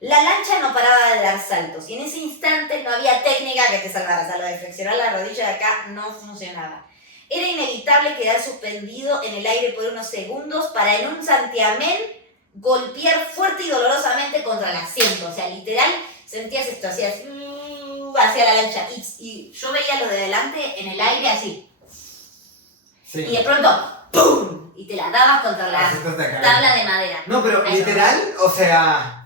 La lancha no paraba de dar saltos y en ese instante no había técnica que te salvara. O sea, lo de flexionar la rodilla de acá no funcionaba. Era inevitable quedar suspendido en el aire por unos segundos para en un santiamén golpear fuerte y dolorosamente contra el asiento. O sea, literal, sentías esto, hacías hacia la lancha y yo veía lo de adelante en el aire así. Sí. Y de pronto, ¡pum! Y te la dabas contra la tabla de madera. No, pero ahí literal, o sea...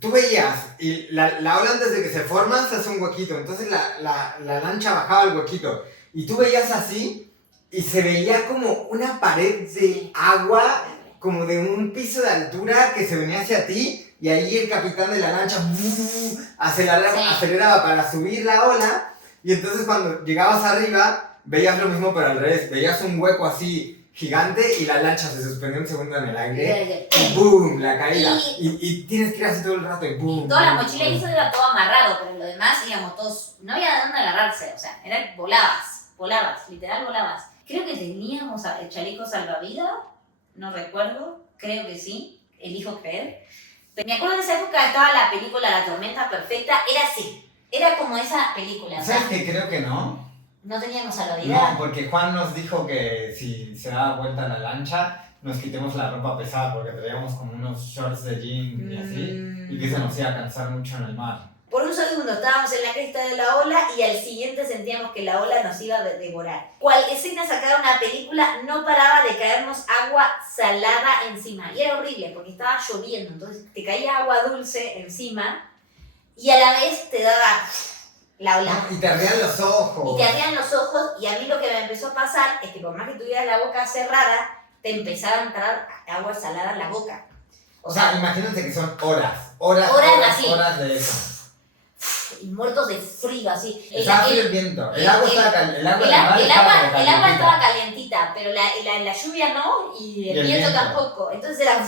Tú veías, y la ola antes de que se forma se hace un huequito, entonces la lancha bajaba al huequito, y tú veías así, y se veía como una pared de agua, como de un piso de altura que se venía hacia ti, y ahí el capitán de la lancha aceleraba para subir la ola, y entonces cuando llegabas arriba, veías lo mismo pero al revés, veías un hueco así, gigante y la lancha se suspendió un segundo en el aire y ¡boom! La caída. Y tienes que ir así todo el rato y ¡boom! Y toda la boom, mochila boom. y eso iba todo amarrado, pero lo demás íbamos todos, no había de dónde agarrarse, o sea, volabas, literal volabas. Creo que teníamos el chaleco salvavidas, no recuerdo, creo que sí, elijo creer. Pero me acuerdo de esa época estaba la película La Tormenta Perfecta, era así, era como esa película. ¿Sabes qué? Creo que no. No teníamos salvavidas. No, porque Juan nos dijo que si se daba vuelta la lancha, nos quitemos la ropa pesada porque traíamos como unos shorts de jean y así, y que se nos iba a cansar mucho en el mar. Por un segundo estábamos en la cresta de la ola y al siguiente sentíamos que la ola nos iba a devorar. Cual escena sacada una película, no paraba de caernos agua salada encima. Y era horrible porque estaba lloviendo, entonces te caía agua dulce encima y a la vez te daba... la ola. Y te ardían los ojos. Y a mí lo que me empezó a pasar es que por más que tuvieras la boca cerrada, te empezaba a entrar agua salada en la boca. O sea, imagínate que son horas de eso. Y muertos de frío, así. Estaba frío el viento. El agua estaba calientita, pero la lluvia no y el viento tampoco. Entonces era...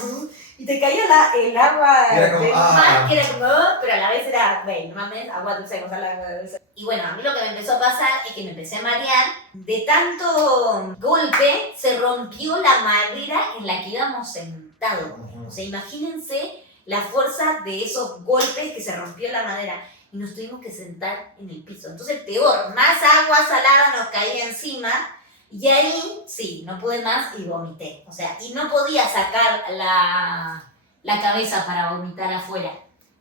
Y te caía el agua del mar, que era como, pero a la vez era, no mames, agua dulce, agua dulce. Y bueno, a mí lo que me empezó a pasar es que me empecé a marear. De tanto golpe, se rompió la madera en la que íbamos sentados. O sea, imagínense la fuerza de esos golpes que se rompió la madera. Y nos tuvimos que sentar en el piso. Entonces, peor, más agua salada nos caía encima. Y ahí, sí, no pude más y vomité. O sea, y no podía sacar la cabeza para vomitar afuera.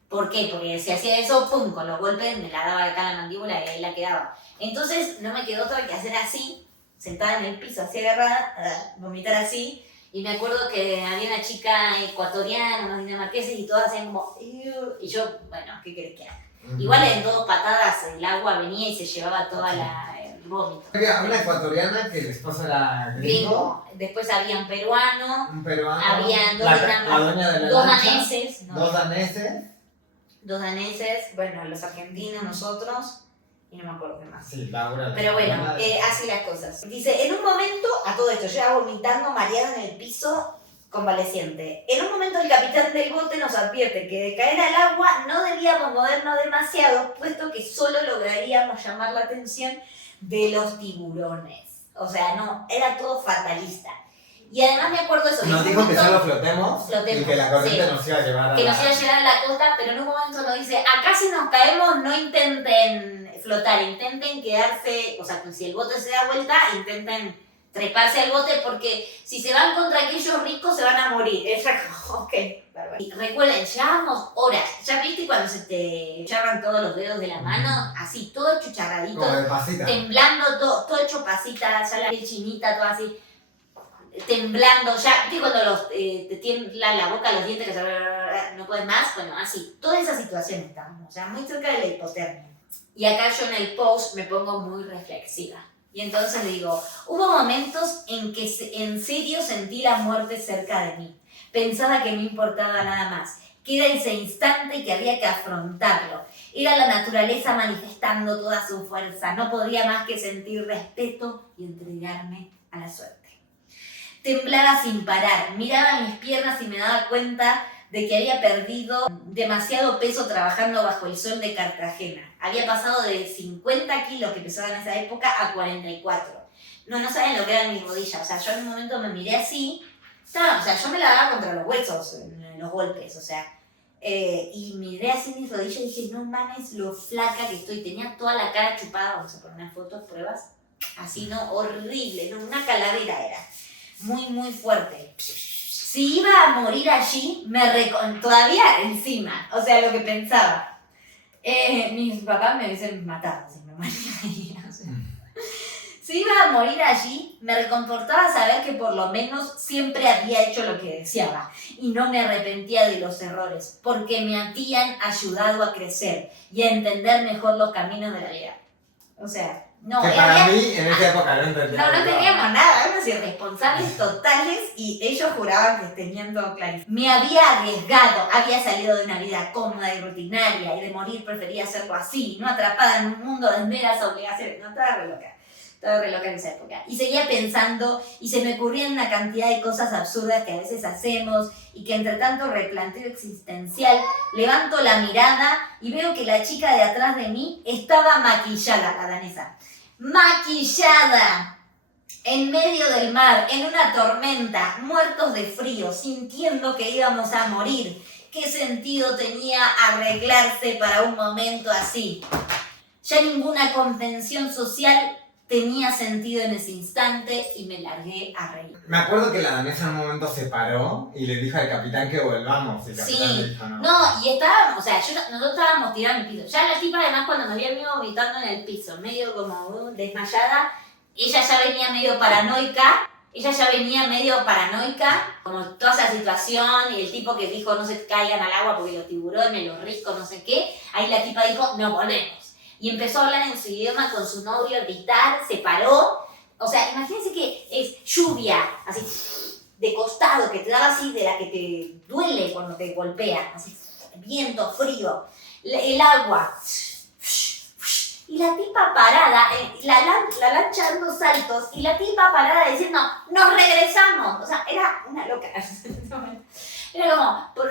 ¿Por qué? Porque si hacía eso, pum, con los golpes me la daba acá en la mandíbula y ahí la quedaba. Entonces, no me quedó otra que hacer así, sentada en el piso, así agarrada, vomitar así. Y me acuerdo que había una chica ecuatoriana, unos dinamarqueses, y todas hacían como... Y yo, bueno, ¿qué querés que haga? Igual en 2 patadas el agua venía y se llevaba toda el vómito. Había una ecuatoriana que el esposo era gringo. Después había un peruano. Habían dos daneses. No, dos daneses. 2 daneses, bueno, los argentinos, nosotros. Y no me acuerdo qué más. Sí, Laura. Pero bueno, así las cosas. Dice, en un momento, a todo esto, yo iba vomitando, mareada en el piso, convaleciente. En un momento el capitán del bote nos advierte que de caer al agua no debíamos movernos demasiado, puesto que solo lograríamos llamar la atención de los tiburones. O sea, no, era todo fatalista. Y además me acuerdo de eso. Nos dijo que solo flotemos y que la corriente sí, nos iba a llevar a que nos iba a llevar a la costa, pero en un momento nos dice, acá si nos caemos no intenten flotar, intenten quedarse, o sea, si el bote se da vuelta, intenten treparse al bote porque si se van contra aquellos ricos se van a morir. Ella como, ok, bárbaro. Y recuerden, llevábamos horas. ¿Ya viste cuando se te llaman todos los dedos de la mano? Así, todo chucharradito, como de pasita, temblando, todo hecho pasita, ya la piel chinita, todo así. Temblando, ya, ¿viste cuando te tiembla la boca, los dientes, que no puedes más? Bueno, así, toda esa situación estamos, o sea, muy cerca de la hipotermia. Y acá yo en el post me pongo muy reflexiva. Y entonces digo, hubo momentos en que en serio sentí la muerte cerca de mí. Pensaba que no importaba nada más, que era ese instante y que había que afrontarlo. Era la naturaleza manifestando toda su fuerza. No podía más que sentir respeto y entregarme a la suerte. Temblaba sin parar, miraba mis piernas y me daba cuenta de que había perdido demasiado peso trabajando bajo el sol de Cartagena. Había pasado de 50 kilos que pesaba en esa época a 44. No saben lo que eran mis rodillas. O sea, yo en un momento me miré así. O sea, yo me la daba contra los huesos en los golpes. O sea, y miré así mis rodillas y dije, no mames lo flaca que estoy. Tenía toda la cara chupada. Vamos a poner unas fotos, pruebas. Así, ¿no? Horrible. No, una calavera era. Muy, muy fuerte. Si iba a morir allí, todavía encima, o sea, lo que pensaba. Mis papás me hubiesen matado si me moría ahí. O sea. Si iba a morir allí, me reconfortaba saber que por lo menos siempre había hecho lo que deseaba y no me arrepentía de los errores, porque me habían ayudado a crecer y a entender mejor los caminos de la vida. O sea, no, que para mí en esa época no entendíamos. No teníamos nada, éramos irresponsables totales y ellos juraban que tenían todo clarísimo. Me había arriesgado, había salido de una vida cómoda y rutinaria y de morir prefería hacerlo así, no atrapada en un mundo de meras obligaciones. No, estaba re loca en esa época. Y seguía pensando y se me ocurrían una cantidad de cosas absurdas que a veces hacemos y que entre tanto replanteo existencial, levanto la mirada y veo que la chica de atrás de mí estaba maquillada, la danesa. Maquillada, en medio del mar, en una tormenta, muertos de frío, sintiendo que íbamos a morir. ¿Qué sentido tenía arreglarse para un momento así? Ya ninguna convención social tenía sentido en ese instante y me largué a reír. Me acuerdo que la danesa en un momento se paró y le dijo al capitán que volvamos. El capitán le dijo no. No, y estábamos, o sea, nosotros estábamos tirados en el piso. Ya la tipa además cuando nos había venido vomitando en el piso, medio como desmayada, ella ya venía medio paranoica, como toda esa situación y el tipo que dijo no se caigan al agua porque los tiburones, los riscos, no sé qué, ahí la tipa dijo no volvemos. Y empezó a hablar en su idioma con su novio, a gritar, se paró. O sea, imagínense que es lluvia, así, de costado, que te da así, de la que te duele cuando te golpea, así, viento, frío, el agua. Y la tipa parada, la lancha dando saltos, y la tipa parada diciendo, ¡nos regresamos! O sea, era una loca. Era como, por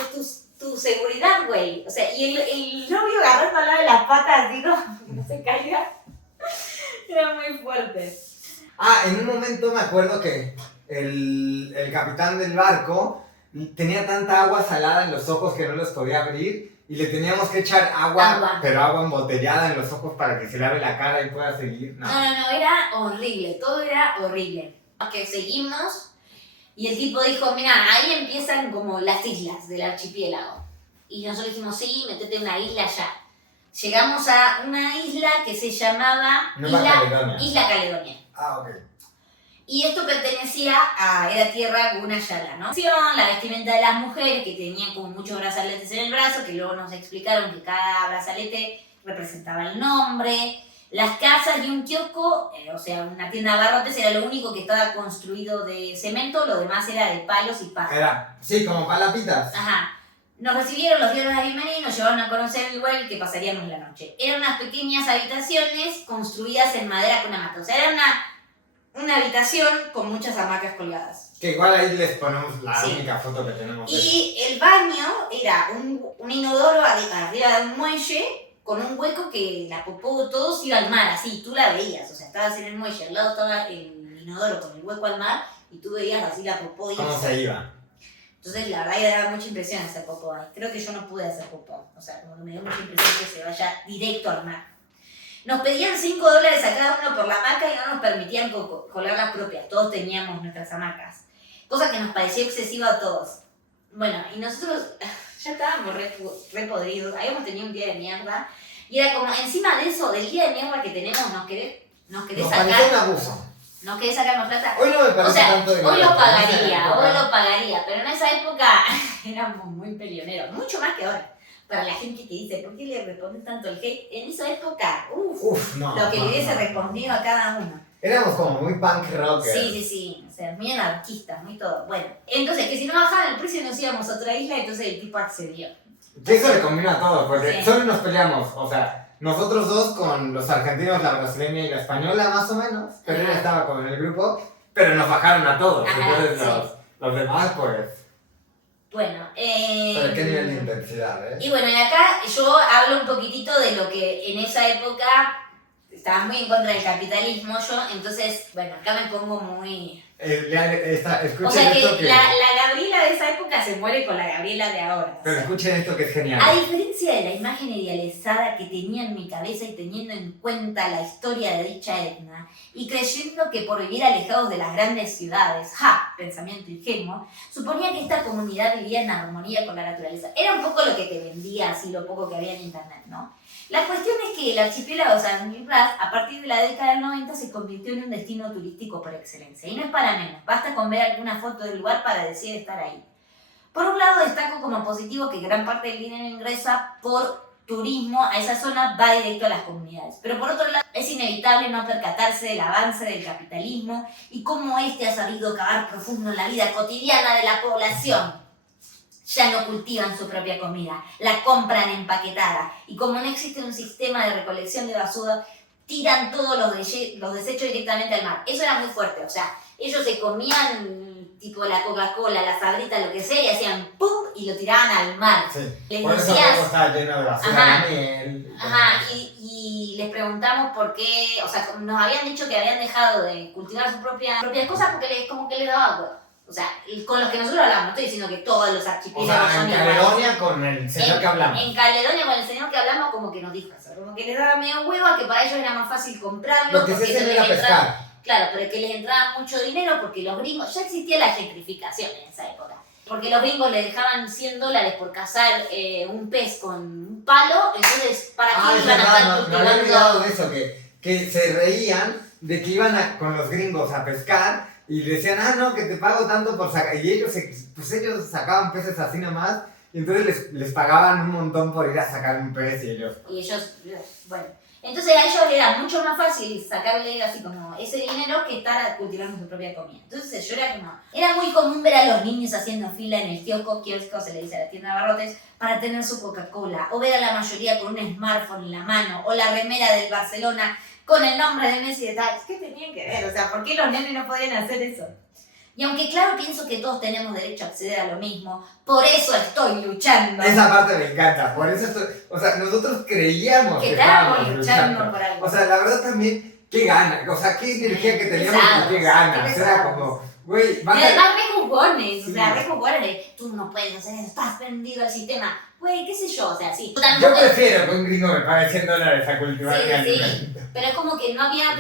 tu seguridad, güey. O sea, y el novio agarrándola de las patas, digo, no se caiga. Era muy fuerte. En un momento me acuerdo que el capitán del barco tenía tanta agua salada en los ojos que no los podía abrir y le teníamos que echar agua, pero agua embotellada en los ojos para que se lave la cara y pueda seguir. No, era horrible, todo era horrible. Que seguimos y el tipo dijo, mira, ahí empiezan como las islas del archipiélago. Y nosotros dijimos, sí, metete en una isla ya. Llegamos a una isla que se llamaba Isla Caledonia. Ok. Y esto pertenecía era tierra Gunayala, ¿no? La vestimenta de las mujeres, que tenían como muchos brazaletes en el brazo, que luego nos explicaron que cada brazalete representaba el nombre. Las casas y un kiosco, o sea, una tienda de abarrotes, era lo único que estaba construido de cemento, lo demás era de palos y paja. Sí, como palapitas. Ajá. Nos recibieron los dieron la bienvenida y nos llevaron a conocer el lugar que pasaríamos la noche. Eran unas pequeñas habitaciones construidas en madera con hamaca. O sea, era una habitación con muchas hamacas colgadas. Que igual ahí les ponemos la única foto que tenemos. Y el baño era un inodoro arriba de un muelle con un hueco que la popó todos iba al mar, así, tú la veías. O sea, estabas en el muelle, al lado estaba el inodoro con el hueco al mar y tú veías así la popó y ¿Cómo se iba? entonces la verdad que daba mucha impresión hacer popó ahí. Creo que yo no pude hacer popó, o sea, como que me dio mucha impresión que se vaya directo al mar. Nos pedían $5 a cada uno por la hamaca y no nos permitían colar las propias, todos teníamos nuestras hamacas, cosa que nos pareció excesiva a todos. Bueno, y nosotros ya estábamos re podridos, habíamos tenido un día de mierda, y era como, encima de eso, del día de mierda que tenemos, nos querés sacar... pareció un abuso. ¿Nos querés sacarnos plata? Hoy no me parece O sea, tanto dinero. hoy lo pagaría, pero en esa época éramos muy peleoneros, mucho más que ahora. Para la gente que dice, ¿por qué le respondes tanto el hate? En esa época, lo que le hubiese respondido a cada uno. Éramos como muy punk rocker. Sí, o sea, muy anarquistas, muy todo. Bueno, entonces que si no bajaban el precio nos íbamos a otra isla, entonces el tipo accedió. Que eso le combina a todos, porque Sí. solo nos peleamos, o sea, nosotros dos con los argentinos, la brasileña y la española más o menos, pero él Ajá. estaba como en el grupo, pero nos bajaron a todos, Ajá, entonces sí. los demás pues... Bueno, Pero qué nivel de intensidad, y bueno, y acá yo hablo un poquitito de lo que en esa época estaba muy en contra del capitalismo yo, entonces, bueno, acá me pongo muy... Escuchen O sea esto que la Gabriela de esa época se muere con la Gabriela de ahora. Pero o sea. escuchen esto que es genial. A diferencia de la imagen idealizada que tenía en mi cabeza y teniendo en cuenta la historia de dicha etnia, y creyendo que por vivir alejados de las grandes ciudades, pensamiento ingenuo, suponía que esta comunidad vivía en armonía con la naturaleza. Era un poco lo que te vendía, así lo poco que había en internet, ¿no? La cuestión es que el archipiélago San Blas, a partir de la década del 90, se convirtió en un destino turístico por excelencia. Y no es para menos, basta con ver alguna foto del lugar para decir estar ahí. Por un lado, destaco como positivo que gran parte del dinero ingresa por turismo a esa zona va directo a las comunidades. Pero por otro lado, es inevitable no percatarse del avance del capitalismo y cómo este ha sabido cavar profundo en la vida cotidiana de la población. Ya no cultivan su propia comida, la compran empaquetada y como no existe un sistema de recolección de basura, tiran todos los desechos directamente al mar. Eso era muy fuerte, o sea, ellos se comían tipo la Coca-Cola, la sabrita, lo que sea, y hacían ¡pum! Y lo tiraban al mar. Sí. Les Por eso decías, todo estaba lleno de basura, Ajá. de miel. y les preguntamos por qué, o sea, nos habían dicho que habían dejado de cultivar sus propias cosas porque como que les daba huevo. O sea, con los que nosotros hablamos, no estoy diciendo que todos los O archipiélagos sea, son en iguales. Caledonia con el señor que hablamos. En Caledonia con el señor que hablamos como que nos dijo eso, como que les daba medio huevo, que para ellos era más fácil comprarlo. Lo que se porque hacía era les entraba- pescar. Claro, pero que les entraba mucho dinero porque los gringos, ya existía la gentrificación en esa época. Porque los gringos les dejaban $100 por cazar un pez con un palo, entonces ¿para qué Es iban a verdad, estar me había cultivando? olvidado de eso, que se reían de que iban con los gringos a pescar y decían, no, que te pago tanto por sacar. Y ellos sacaban peces así nomás, y entonces les pagaban un montón por ir a sacar un pez y ellos... Y ellos, bueno, entonces a ellos era mucho más fácil sacarle así como ese dinero que estar cultivando su propia comida. Entonces yo era muy común ver a los niños haciendo fila en el kiosco se le dice a la tienda de abarrotes, para tener su Coca-Cola, o ver a la mayoría con un smartphone en la mano, o la remera del Barcelona con el nombre de Messi y de tal. ¿Qué tenían que ver? O sea, ¿por qué los nenes no podían hacer eso? Y aunque claro pienso que todos tenemos derecho a acceder a lo mismo, por eso estoy luchando. Esa parte me encanta, por eso o sea, nosotros creíamos Que que estábamos luchando por algo. O sea, la verdad también, qué gana, o sea, qué energía que teníamos y qué ganas. Era como, güey, Y además re jugones, o sea, re jugones de tú no puedes hacer eso, estás vendido al sistema. Güey, qué sé yo, o sea, sí. Yo prefiero que un gringo me pague $100 a cultivar mi alimento. Pero es como que no había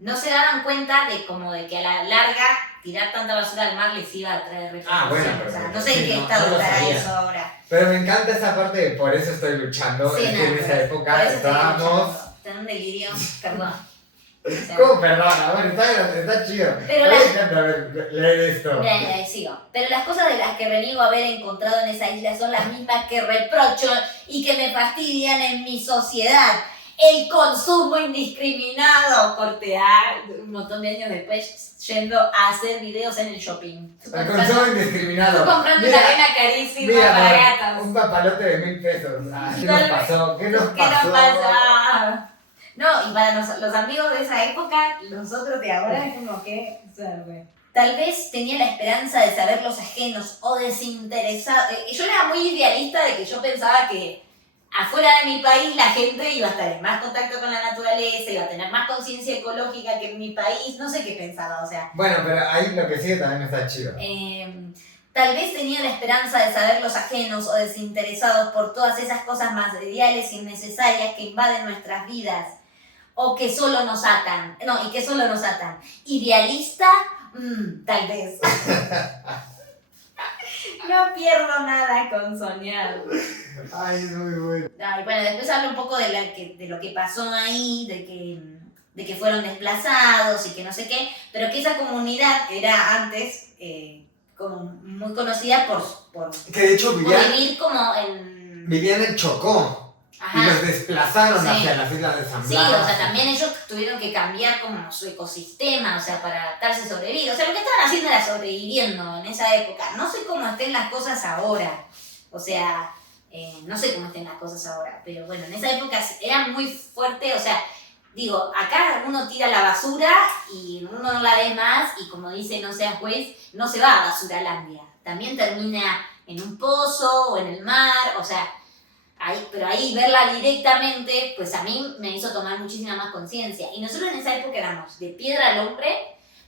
no se daban cuenta de que a la larga tirar tanta basura al mar les iba a traer repercusiones. Bueno, o sea, pero no sé en qué no estado lo estará sabía. eso ahora. Pero me encanta esa parte de por eso estoy luchando, Sí, es que en esa por época eso estoy estábamos... luchando. Está en un delirio, perdón. O sea, ¿Cómo perdona? Bueno, está chido. Pero me la- encanta leer esto. Mira, sigo. Pero las cosas de las que reniego haber encontrado en esa isla son las mismas que reprocho y que me fastidian en mi sociedad. El consumo indiscriminado, cortear un montón de años después yendo a hacer videos en el shopping. El consumo indiscriminado. Tú comprando Mira, una arena carísima mira, para amor, gatos. un papalote de $1000. ¿Qué nos pasó? ¿Qué nos ¿Qué nos pasó? pasa? No, y para los amigos de esa época, nosotros de ahora es como que... O sea, bueno. Tal vez tenía la esperanza de saber los ajenos o desinteresados. Yo era muy idealista de que yo pensaba que afuera de mi país la gente iba a estar en más contacto con la naturaleza naturaleza, iba a tener más conciencia ecológica que en mi país, no sé qué pensaba, o sea. Bueno, pero ahí lo que sigue también está chido. Tal vez tenía la esperanza de saberlos ajenos o desinteresados por todas esas cosas materiales innecesarias que invaden nuestras vidas o que solo nos atan. No, y que solo nos atan. ¿Idealista? Tal vez. No pierdo nada con soñar. Ay, es muy bueno. Ay, bueno, después hablo un poco de lo que pasó ahí, de que fueron desplazados y que no sé qué, pero que esa comunidad era antes como muy conocida por Que de hecho vivir como en... vivían en Chocó. Ajá. Y los desplazaron Sí. hacia las islas de San Sí, Blas. o sea, también ellos tuvieron que cambiar como su ecosistema, o sea, para adaptarse a sobrevivir. O sea, lo que estaban haciendo era sobreviviendo en esa época. No sé cómo estén las cosas ahora. O sea, no sé cómo estén las cosas ahora. Pero bueno, en esa época era muy fuerte. O sea, digo, acá uno tira la basura y uno no la ve más. Y como dice No Seas Juez, no se va a Basuralandia. También termina en un pozo o en el mar. O sea... pero ahí verla directamente, pues a mí me hizo tomar muchísima más conciencia. Y nosotros en esa época éramos de piedra al hombre,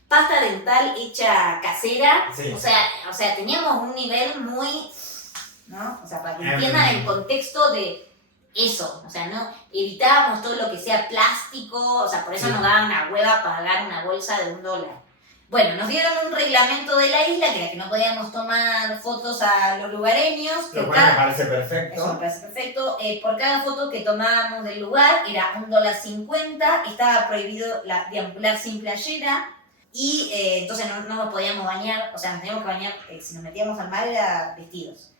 pasta dental hecha casera, Sí. o sea, teníamos un nivel muy, ¿no? O sea, para que entiendan el contexto de eso, o sea, no evitábamos todo lo que sea plástico, o sea, por eso Sí. nos daban una hueva pagar una bolsa de $1. Bueno, nos dieron un reglamento de la isla que era que no podíamos tomar fotos a los lugareños. Lo cual me parece perfecto. Eso me parece perfecto. Por cada foto que tomábamos del lugar era $1.50. Estaba prohibido deambular sin playera. Y entonces no nos podíamos bañar. O sea, nos teníamos que bañar, si nos metíamos al mar era vestidos.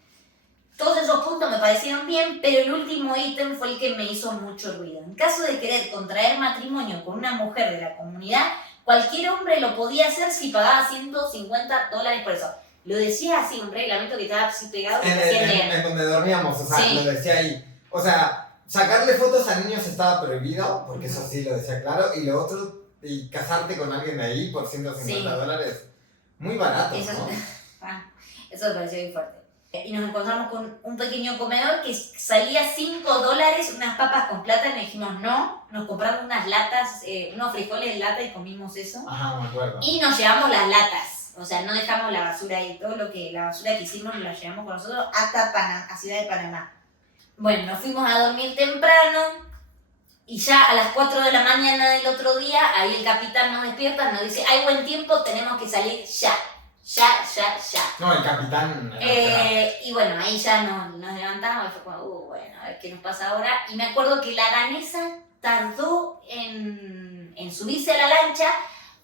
Todos esos puntos me parecieron bien, pero el último ítem fue el que me hizo mucho ruido. En caso de querer contraer matrimonio con una mujer de la comunidad, cualquier hombre lo podía hacer si pagaba $150 por eso. Lo decía así, un reglamento que estaba así pegado. En donde dormíamos, o sea, Sí. lo decía ahí. O sea, sacarle fotos a niños estaba prohibido, porque eso sí lo decía claro. Y lo otro, y casarte con alguien de ahí por $150, muy barato, eso, ¿no? eso me pareció muy fuerte. Y nos encontramos con un pequeño comedor que salía $5 unas papas con plátano y dijimos no, nos compramos unas latas, unos frijoles en lata y comimos eso. Ajá, me acuerdo. Y nos llevamos las latas, o sea, no dejamos la basura ahí, la basura que hicimos nos la llevamos con nosotros hasta a Ciudad de Panamá. Bueno, nos fuimos a dormir temprano y ya a las 4 de la mañana del otro día, ahí el capitán nos despierta, nos dice, hay buen tiempo, tenemos que salir ya. Ya. No, el capitán. Y bueno, ahí ya nos levantamos y fue como, bueno, a ver qué nos pasa ahora. Y me acuerdo que la danesa tardó en subirse a la lancha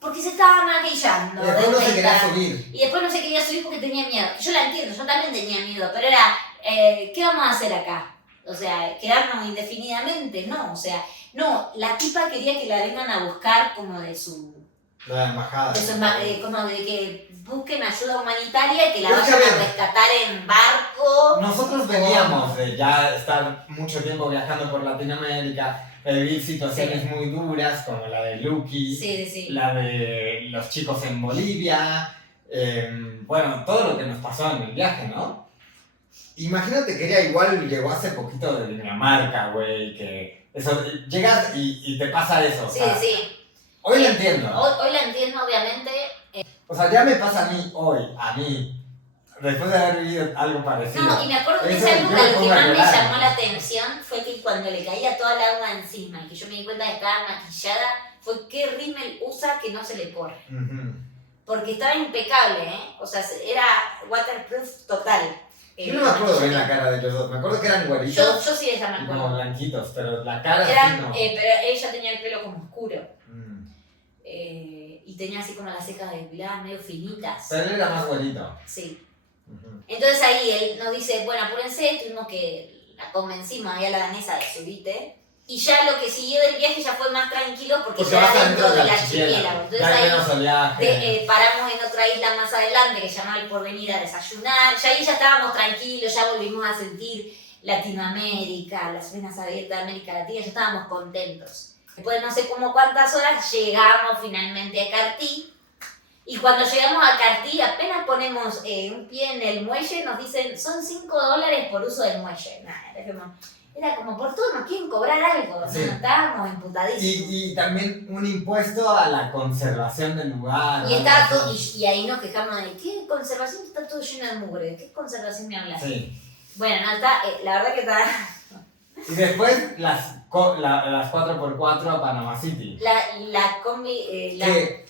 porque se estaba maquillando. Y después no se quería subir. Y después no se quería subir porque tenía miedo. Yo la entiendo, yo también tenía miedo, pero era, ¿qué vamos a hacer acá? O sea, quedarnos indefinidamente, no. O sea, no, la tipa quería que la vengan a buscar como de su... La embajada. Como de que busquen ayuda humanitaria y que la Pero vayan es que a rescatar en barco. Nosotros veníamos de ya estar mucho tiempo viajando por Latinoamérica, de vivir situaciones muy duras como la de Lucky, Sí. la de los chicos en Bolivia, bueno, todo lo que nos pasó en el viaje, ¿no? Imagínate que ella igual llegó hace poquito de Dinamarca, güey, que eso, llegas y te pasa eso. Sí, o sea, sí. Hoy lo entiendo. Hoy la entiendo, obviamente. O sea, ya me pasa a mí, después de haber vivido algo parecido. No, y me acuerdo que Eso, esa yo época me lo que pongo a más me llorar. llamó la atención fue que cuando le caía toda el agua encima y que yo me di cuenta que estaba maquillada, fue qué rímel usa que no se le corre. Ujú. Porque estaba impecable, ¿eh? O sea, era waterproof total. Yo no me acuerdo bien la cara de los dos, me acuerdo que eran güeritos Yo sí de esa me y como acuerdo. blanquitos, pero la cara Eran, sí no. pero ella tenía el pelo como oscuro. Mm. Y tenía así como las cejas depiladas, medio finitas. Pero él era más güerito. Sí. Ujú. Entonces ahí él nos dice, bueno, apúrense, tuvimos que la convencimos ahí a la danesa de subite. Y ya lo que siguió del viaje ya fue más tranquilo porque ya vas era adentro dentro del archipiélago. Entonces ya hay ahí menos oleaje. paramos en otra isla más adelante que se llamaba El Porvenir a desayunar. Ya ahí ya estábamos tranquilos, ya volvimos a sentir Latinoamérica, las venas abiertas de América Latina, ya estábamos contentos. Después de no sé cómo cuántas horas llegamos finalmente a Cartí. Y cuando llegamos a Cartí, apenas ponemos un pie en el muelle, nos dicen, son $5 por uso del muelle. Nada, dijimos, era como por todo nos quieren cobrar algo, Sí. estábamos emputadísimos. Y también un impuesto a la conservación del lugar. Y algo estaba así. todo, y ahí nos quejamos de ¿qué conservación? Está todo lleno de mugre, ¿qué conservación me hablas? Sí. Bueno, no, está, la verdad que está. Y después las 4x4 a Panama City. La combi. Que,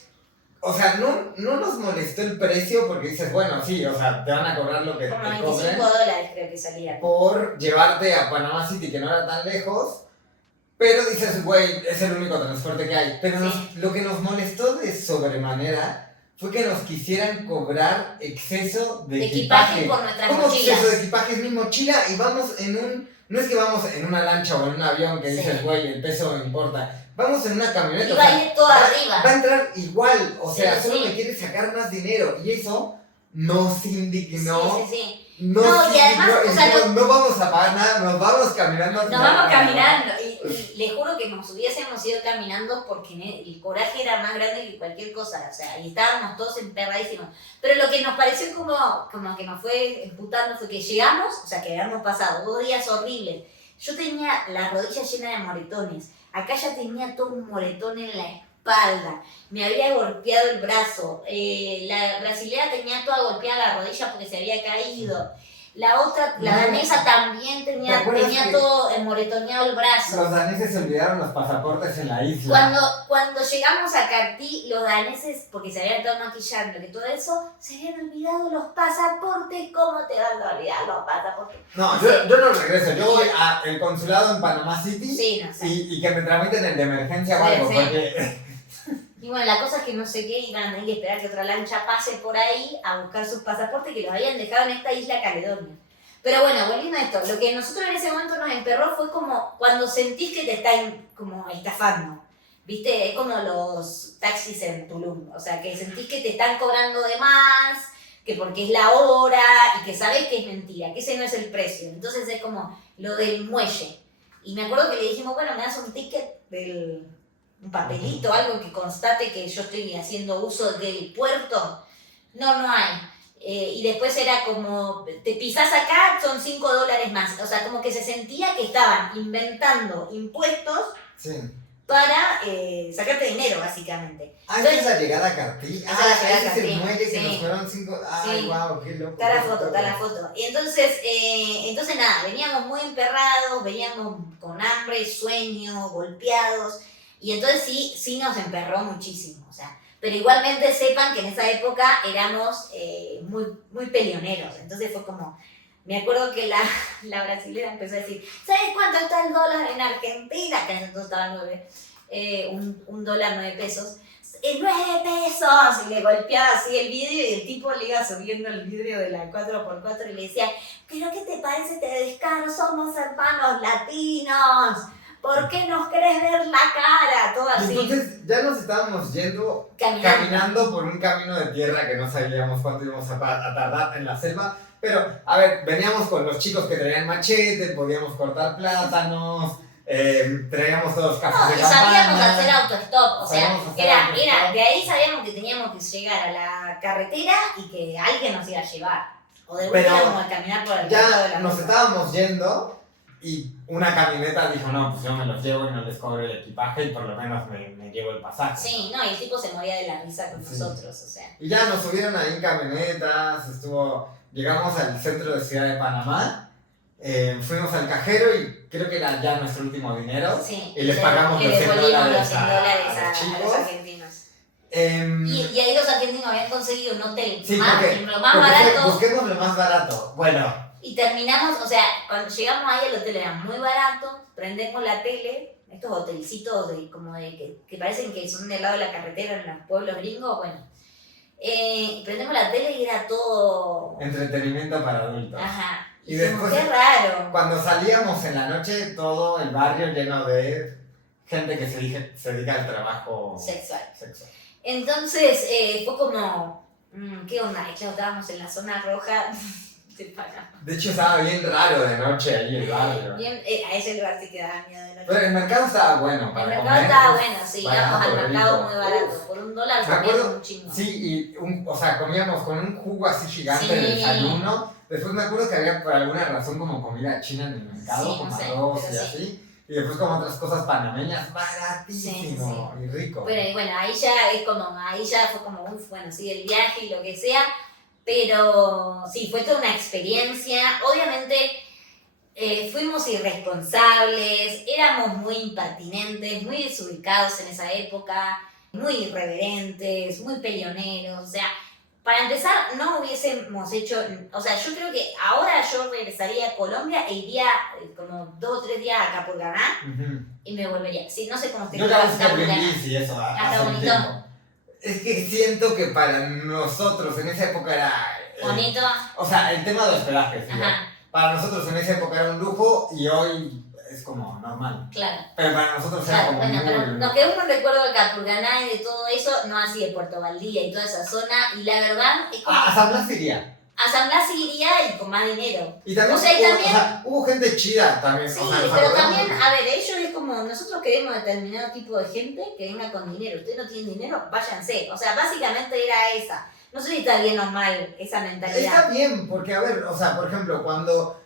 o sea, no nos molestó el precio porque dices, bueno, sí, o sea, te van a cobrar lo que como te $25 cobren creo que salía. por llevarte a Panama City, que no era tan lejos. Pero dices, güey, es el único transporte que hay. Pero Sí. lo que nos molestó de sobremanera fue que nos quisieran cobrar exceso de Equipaje equipaje. por nuestras ¿Cómo mochilas. exceso de equipaje? Es mi mochila y vamos en un... No es que vamos en una lancha o en un avión que Sí. dices, güey, el peso no importa. Vamos en una camioneta. Y o va sea, a ir todo arriba. va a entrar igual. O Sí, sea, solo sí. me quiere sacar más dinero. Y eso nos indignó. Sí. No, No, y además, o sea, dijimos, no vamos a pagar nada, nos vamos caminando. Nos vamos caminando. Y les juro que nos hubiésemos ido caminando porque el coraje era más grande que cualquier cosa. O sea, y estábamos todos emperradísimos. Pero lo que nos pareció como que nos fue emputando fue que llegamos, o sea, que habíamos pasado 2 días horribles. Yo tenía la rodilla llena de moretones. Acá ya tenía todo un moretón en la espalda. Me había golpeado el brazo. La brasilera tenía toda golpeada la rodilla porque se había caído. La otra, la No. danesa también ¿Te tenía acuerdas que todo moretoneado el brazo. los daneses se olvidaron los pasaportes en la isla? Cuando llegamos a Cartí, los daneses, porque se habían estado maquillando y todo eso, se habían olvidado los pasaportes. ¿Cómo te van a olvidar los pasaportes? No, yo no regreso. Yo voy al consulado en Panama City Sí, no sé. y que me tramiten el de emergencia o Sí, algo. sí. Porque Y bueno, la cosa es que no sé qué, iban a tener que esperar que otra lancha pase por ahí a buscar sus pasaportes que los habían dejado en esta isla Caledonia. Pero bueno, volviendo a esto, lo que nosotros en ese momento nos emperró fue como cuando sentís que te están como estafando. ¿Viste? Es como los taxis en Tulum. O sea, que sentís que te están cobrando de más, que porque es la hora y que sabés que es mentira, que ese no es el precio. Entonces es como lo del muelle. Y me acuerdo que le dijimos, bueno, me das un ticket un papelito, algo que constate que yo estoy haciendo uso del puerto. No hay. Y después era como, te pisás acá, son $5 más. O sea, como que se sentía que estaban inventando impuestos sí. para sacarte dinero, básicamente. Esa es la llegada a Cartí. Esa es la llegada a ese es el Cartí, muelle que sí. nos fueron 5. Ay, Sí. wow, qué loco. Está la foto. Y entonces nada, veníamos muy emperrados, veníamos con hambre, sueño, golpeados. Y entonces sí nos emperró muchísimo. O sea, pero igualmente sepan que en esa época éramos muy peleoneros. Entonces fue como, me acuerdo que la brasilera empezó a decir, ¿sabes cuánto está el dólar en Argentina? Que entonces estaba 9, un dólar 9 pesos. 9 pesos, y le golpeaba así el vidrio y el tipo le iba subiendo el vidrio de la 4x4 y le decía, ¿pero qué te parece este descaro? Somos hermanos latinos, ¿por qué nos querés ver la cara? Todo así. Y entonces ya nos estábamos yendo caminando por un camino de tierra que no sabíamos cuánto íbamos a tardar en la selva. Pero, a ver, veníamos con los chicos que traían machete, podíamos cortar plátanos, traíamos todos cafés de y sabíamos campana. hacer autostop, o sea, Sabíamos hacer era, autostop. de ahí sabíamos que teníamos que llegar a la carretera y que alguien nos iba a llevar. O de Pero última como a caminar por el lado de Ya la nos ruta. estábamos yendo y una camioneta dijo, no, pues yo me los llevo y no les cobro el equipaje y por lo menos me llevo el pasaje. Sí, no, y el tipo se moría de la risa con Sí. nosotros, o sea. Y ya nos subieron ahí en camionetas, llegamos al centro de Ciudad de Panamá, fuimos al cajero y creo que era ya nuestro último dinero. Sí, Y les pagamos le los 100 devolvimos dólares los 100 a dólares los a los chicos. argentinos. Em, Y ahí los argentinos habían conseguido un hotel sí, más, porque lo más fue, barato. busquemos lo más barato. Bueno, Y terminamos, o sea, cuando llegamos ahí el hotel era muy barato, prendemos la tele, estos hotelcitos que parecen que son del lado de la carretera en los pueblos gringos, bueno. Prendemos la tele y era todo... entretenimiento para adultos. Ajá. Y Y como, después- qué raro. Cuando salíamos en la noche, todo el barrio lleno de gente que se dedica al trabajo Sexual. sexual. Entonces fue como, ¿qué onda? Ya estábamos en la zona roja de Panamá. De hecho, estaba bien raro de noche ahí el barrio. Bien, a ese lugar sí que daba miedo de noche. Pero el mercado estaba bueno El para mercado comer. estaba bueno, sí, barato, íbamos al mercado rico. muy barato. Por $1 Me comíamos acuerdo, un chingo. sí, y o sea, comíamos con un jugo así gigante Sí. de desayuno, Después me acuerdo que había por alguna razón como comida china en el mercado, Sí, como no sé, arroz pero y sí. así. Y después como otras cosas panameñas, baratísimo y rico. Bueno, y bueno, ahí ya es como, ahí ya fue como, uf, bueno, sí, el viaje y lo que sea, pero sí, fue toda una experiencia. Obviamente fuimos irresponsables, éramos muy impertinentes, muy desubicados en esa época, muy irreverentes, muy peleoneros, o sea, para empezar, no hubiésemos hecho, o sea, yo creo que ahora yo regresaría a Colombia e iría como 2 o 3 días a Capurganá y me volvería. Sí, no sé cómo te Yo la busqué en Airbnb y eso, Está hace un bonito. tiempo. Es que siento que para nosotros en esa época era... Bonito. O sea, el tema de hospedaje, sí. Ajá, Para nosotros en esa época era un lujo y hoy es como normal. claro. Pero para nosotros era Claro, como bueno, pero muy... lo que uno recuerda de Capurganá y de todo eso, no así de Puerto Valdía y toda esa zona, y la verdad es como... A San Blas iría. A San Blas iría y con más dinero. Y también, O sea, y hubo, también- o sea, hubo gente chida también. Sí, o sea, pero ¿sabes? también, a ver, ellos es como, nosotros queremos determinado tipo de gente que venga con dinero. Ustedes no tienen dinero, váyanse. O sea, básicamente era esa. No sé si está bien o mal esa mentalidad. Está bien, porque a ver, o sea, por ejemplo, cuando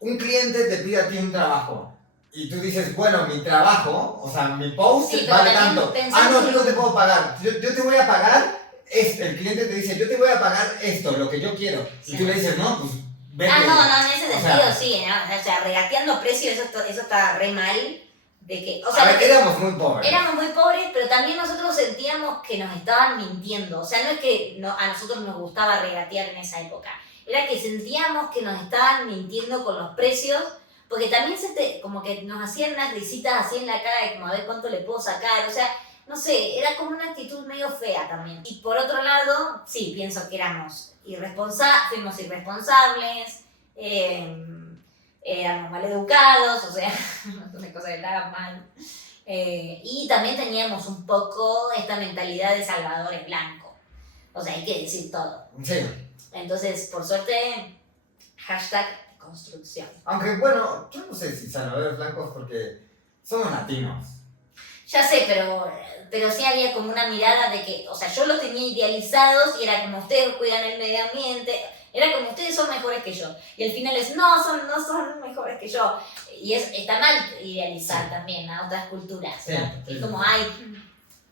un cliente te pide a ti un trabajo y tú dices, bueno, mi trabajo, o sea, mi post Sí, pero vale también tanto. pensar No, que- yo no te puedo pagar. Yo te voy a pagar esto. El cliente te dice, yo te voy a pagar esto, lo que yo quiero. Sí. Y tú le dices, no, pues vete. No, en ese O sentido sea, sí, ¿no? O sea, regateando precios, eso está re mal. De que, o a sea, ver, éramos muy pobres. éramos muy pobres, pero también nosotros sentíamos que nos estaban mintiendo. O sea, no es que a nosotros nos gustaba regatear en esa época. Era que sentíamos que nos estaban mintiendo con los precios, porque también como que nos hacían unas risitas así en la cara de como a ver cuánto le puedo sacar. O sea, no sé, era como una actitud medio fea también. Y por otro lado, sí, pienso que fuimos irresponsables, éramos maleducados, o sea, un montón de cosas que estaban mal. Y también teníamos un poco esta mentalidad de salvadores blancos. O sea, hay que decir todo. Sí. Entonces, por suerte, hashtag construcción. Aunque bueno, yo no sé si salvadores blancos porque somos latinos. Ya sé, pero sí había como una mirada de que, o sea, yo los tenía idealizados y era como ustedes cuidan el medio ambiente, era como ustedes son mejores que yo. Y al final es, no son mejores que yo. Y está mal idealizar Sí. también a otras culturas. Sí, ¿no? sí. Es como, ay,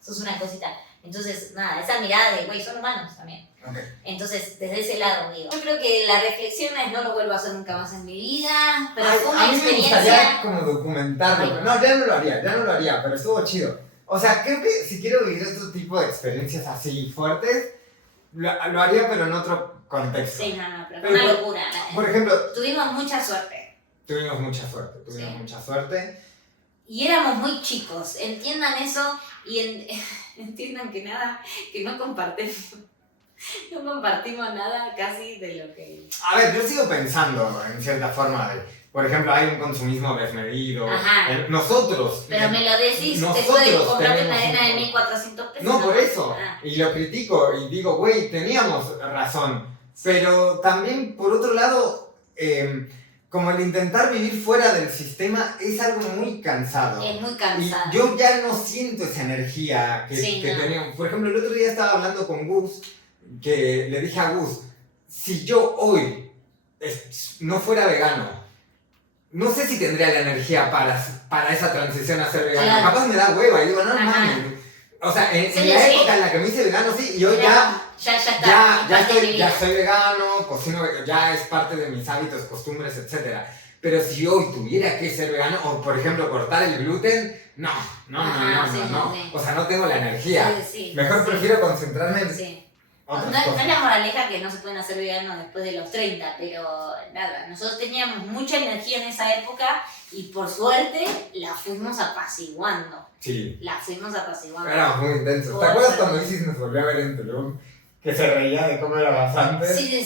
sos una cosita. Entonces, nada, esa mirada de, güey, son humanos también. Okay. Entonces, desde ese lado, digo. Yo creo que la reflexión es, no lo vuelvo a hacer nunca más en mi vida, pero Ay, fue a una mí me experiencia... gustaría como documentarlo. Ay. No, ya no lo haría, pero estuvo chido. O sea, creo que si quiero vivir otro tipo de experiencias así fuertes, lo haría pero en otro contexto. Sí, no, pero Pero fue una locura. Por ejemplo, Tuvimos mucha suerte. tuvimos mucha suerte. Y éramos muy chicos, entiendan eso y entiendan que no compartimos nada casi de lo que... A ver, yo sigo pensando en cierta forma de, por ejemplo, hay un consumismo desmedido. Ajá. Nosotros. Pero me lo decís nosotros después de comprarte tenemos una arena de un- 1.400 pesos. No, por eso. Ah. Y lo critico y digo, güey, teníamos razón. Pero también, por otro lado, como el intentar vivir fuera del sistema es algo muy cansado. Es muy Y cansado. yo ya no siento esa energía que, Sí, que no. teníamos. Por ejemplo, el otro día estaba hablando con Gus, que le dije a Gus, si yo hoy no fuera vegano, no sé si tendría la energía para esa transición a ser vegano. Claro. Capaz me da hueva y digo, no Ajá. mames. O sea, en Sí, la sí. época en la que me hice vegano, sí, y hoy Pero ya está. ya soy vegano, cocino, ya es parte de mis hábitos, costumbres, etc. Pero si hoy tuviera que ser vegano, o por ejemplo cortar el gluten, no. Ajá, sí, sí. O sea, no tengo la energía. Sí, Mejor sí. prefiero concentrarme en Sí. No, otras no cosas. es la moraleja que no se pueden hacer veganos después de los 30, pero nada, nosotros teníamos mucha energía en esa época y por suerte la fuimos apaciguando. Sí, La fuimos apaciguando. éramos muy intensos. ¿Te Por acuerdas suerte. cuando Isis nos volvió a ver en Tulum? Que se reía de cómo éramos antes. Sí, no,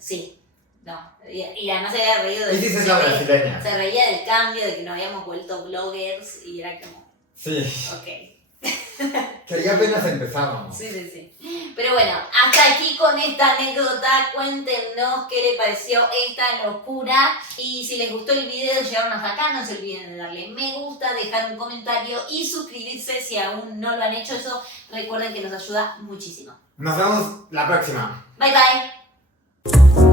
sí, no. Y además se había reído de... Isis es la brasileña. Se reía del cambio, de que nos habíamos vuelto bloggers y era como, Sí, ok. que ya apenas empezábamos. Sí. Pero bueno, hasta aquí con esta anécdota. Cuéntenos qué les pareció esta locura. Y si les gustó el video, llegaron hasta acá, no se olviden de darle me gusta, dejar un comentario y suscribirse si aún no lo han hecho. Eso recuerden que nos ayuda muchísimo. Nos vemos la próxima. Bye bye. Chao.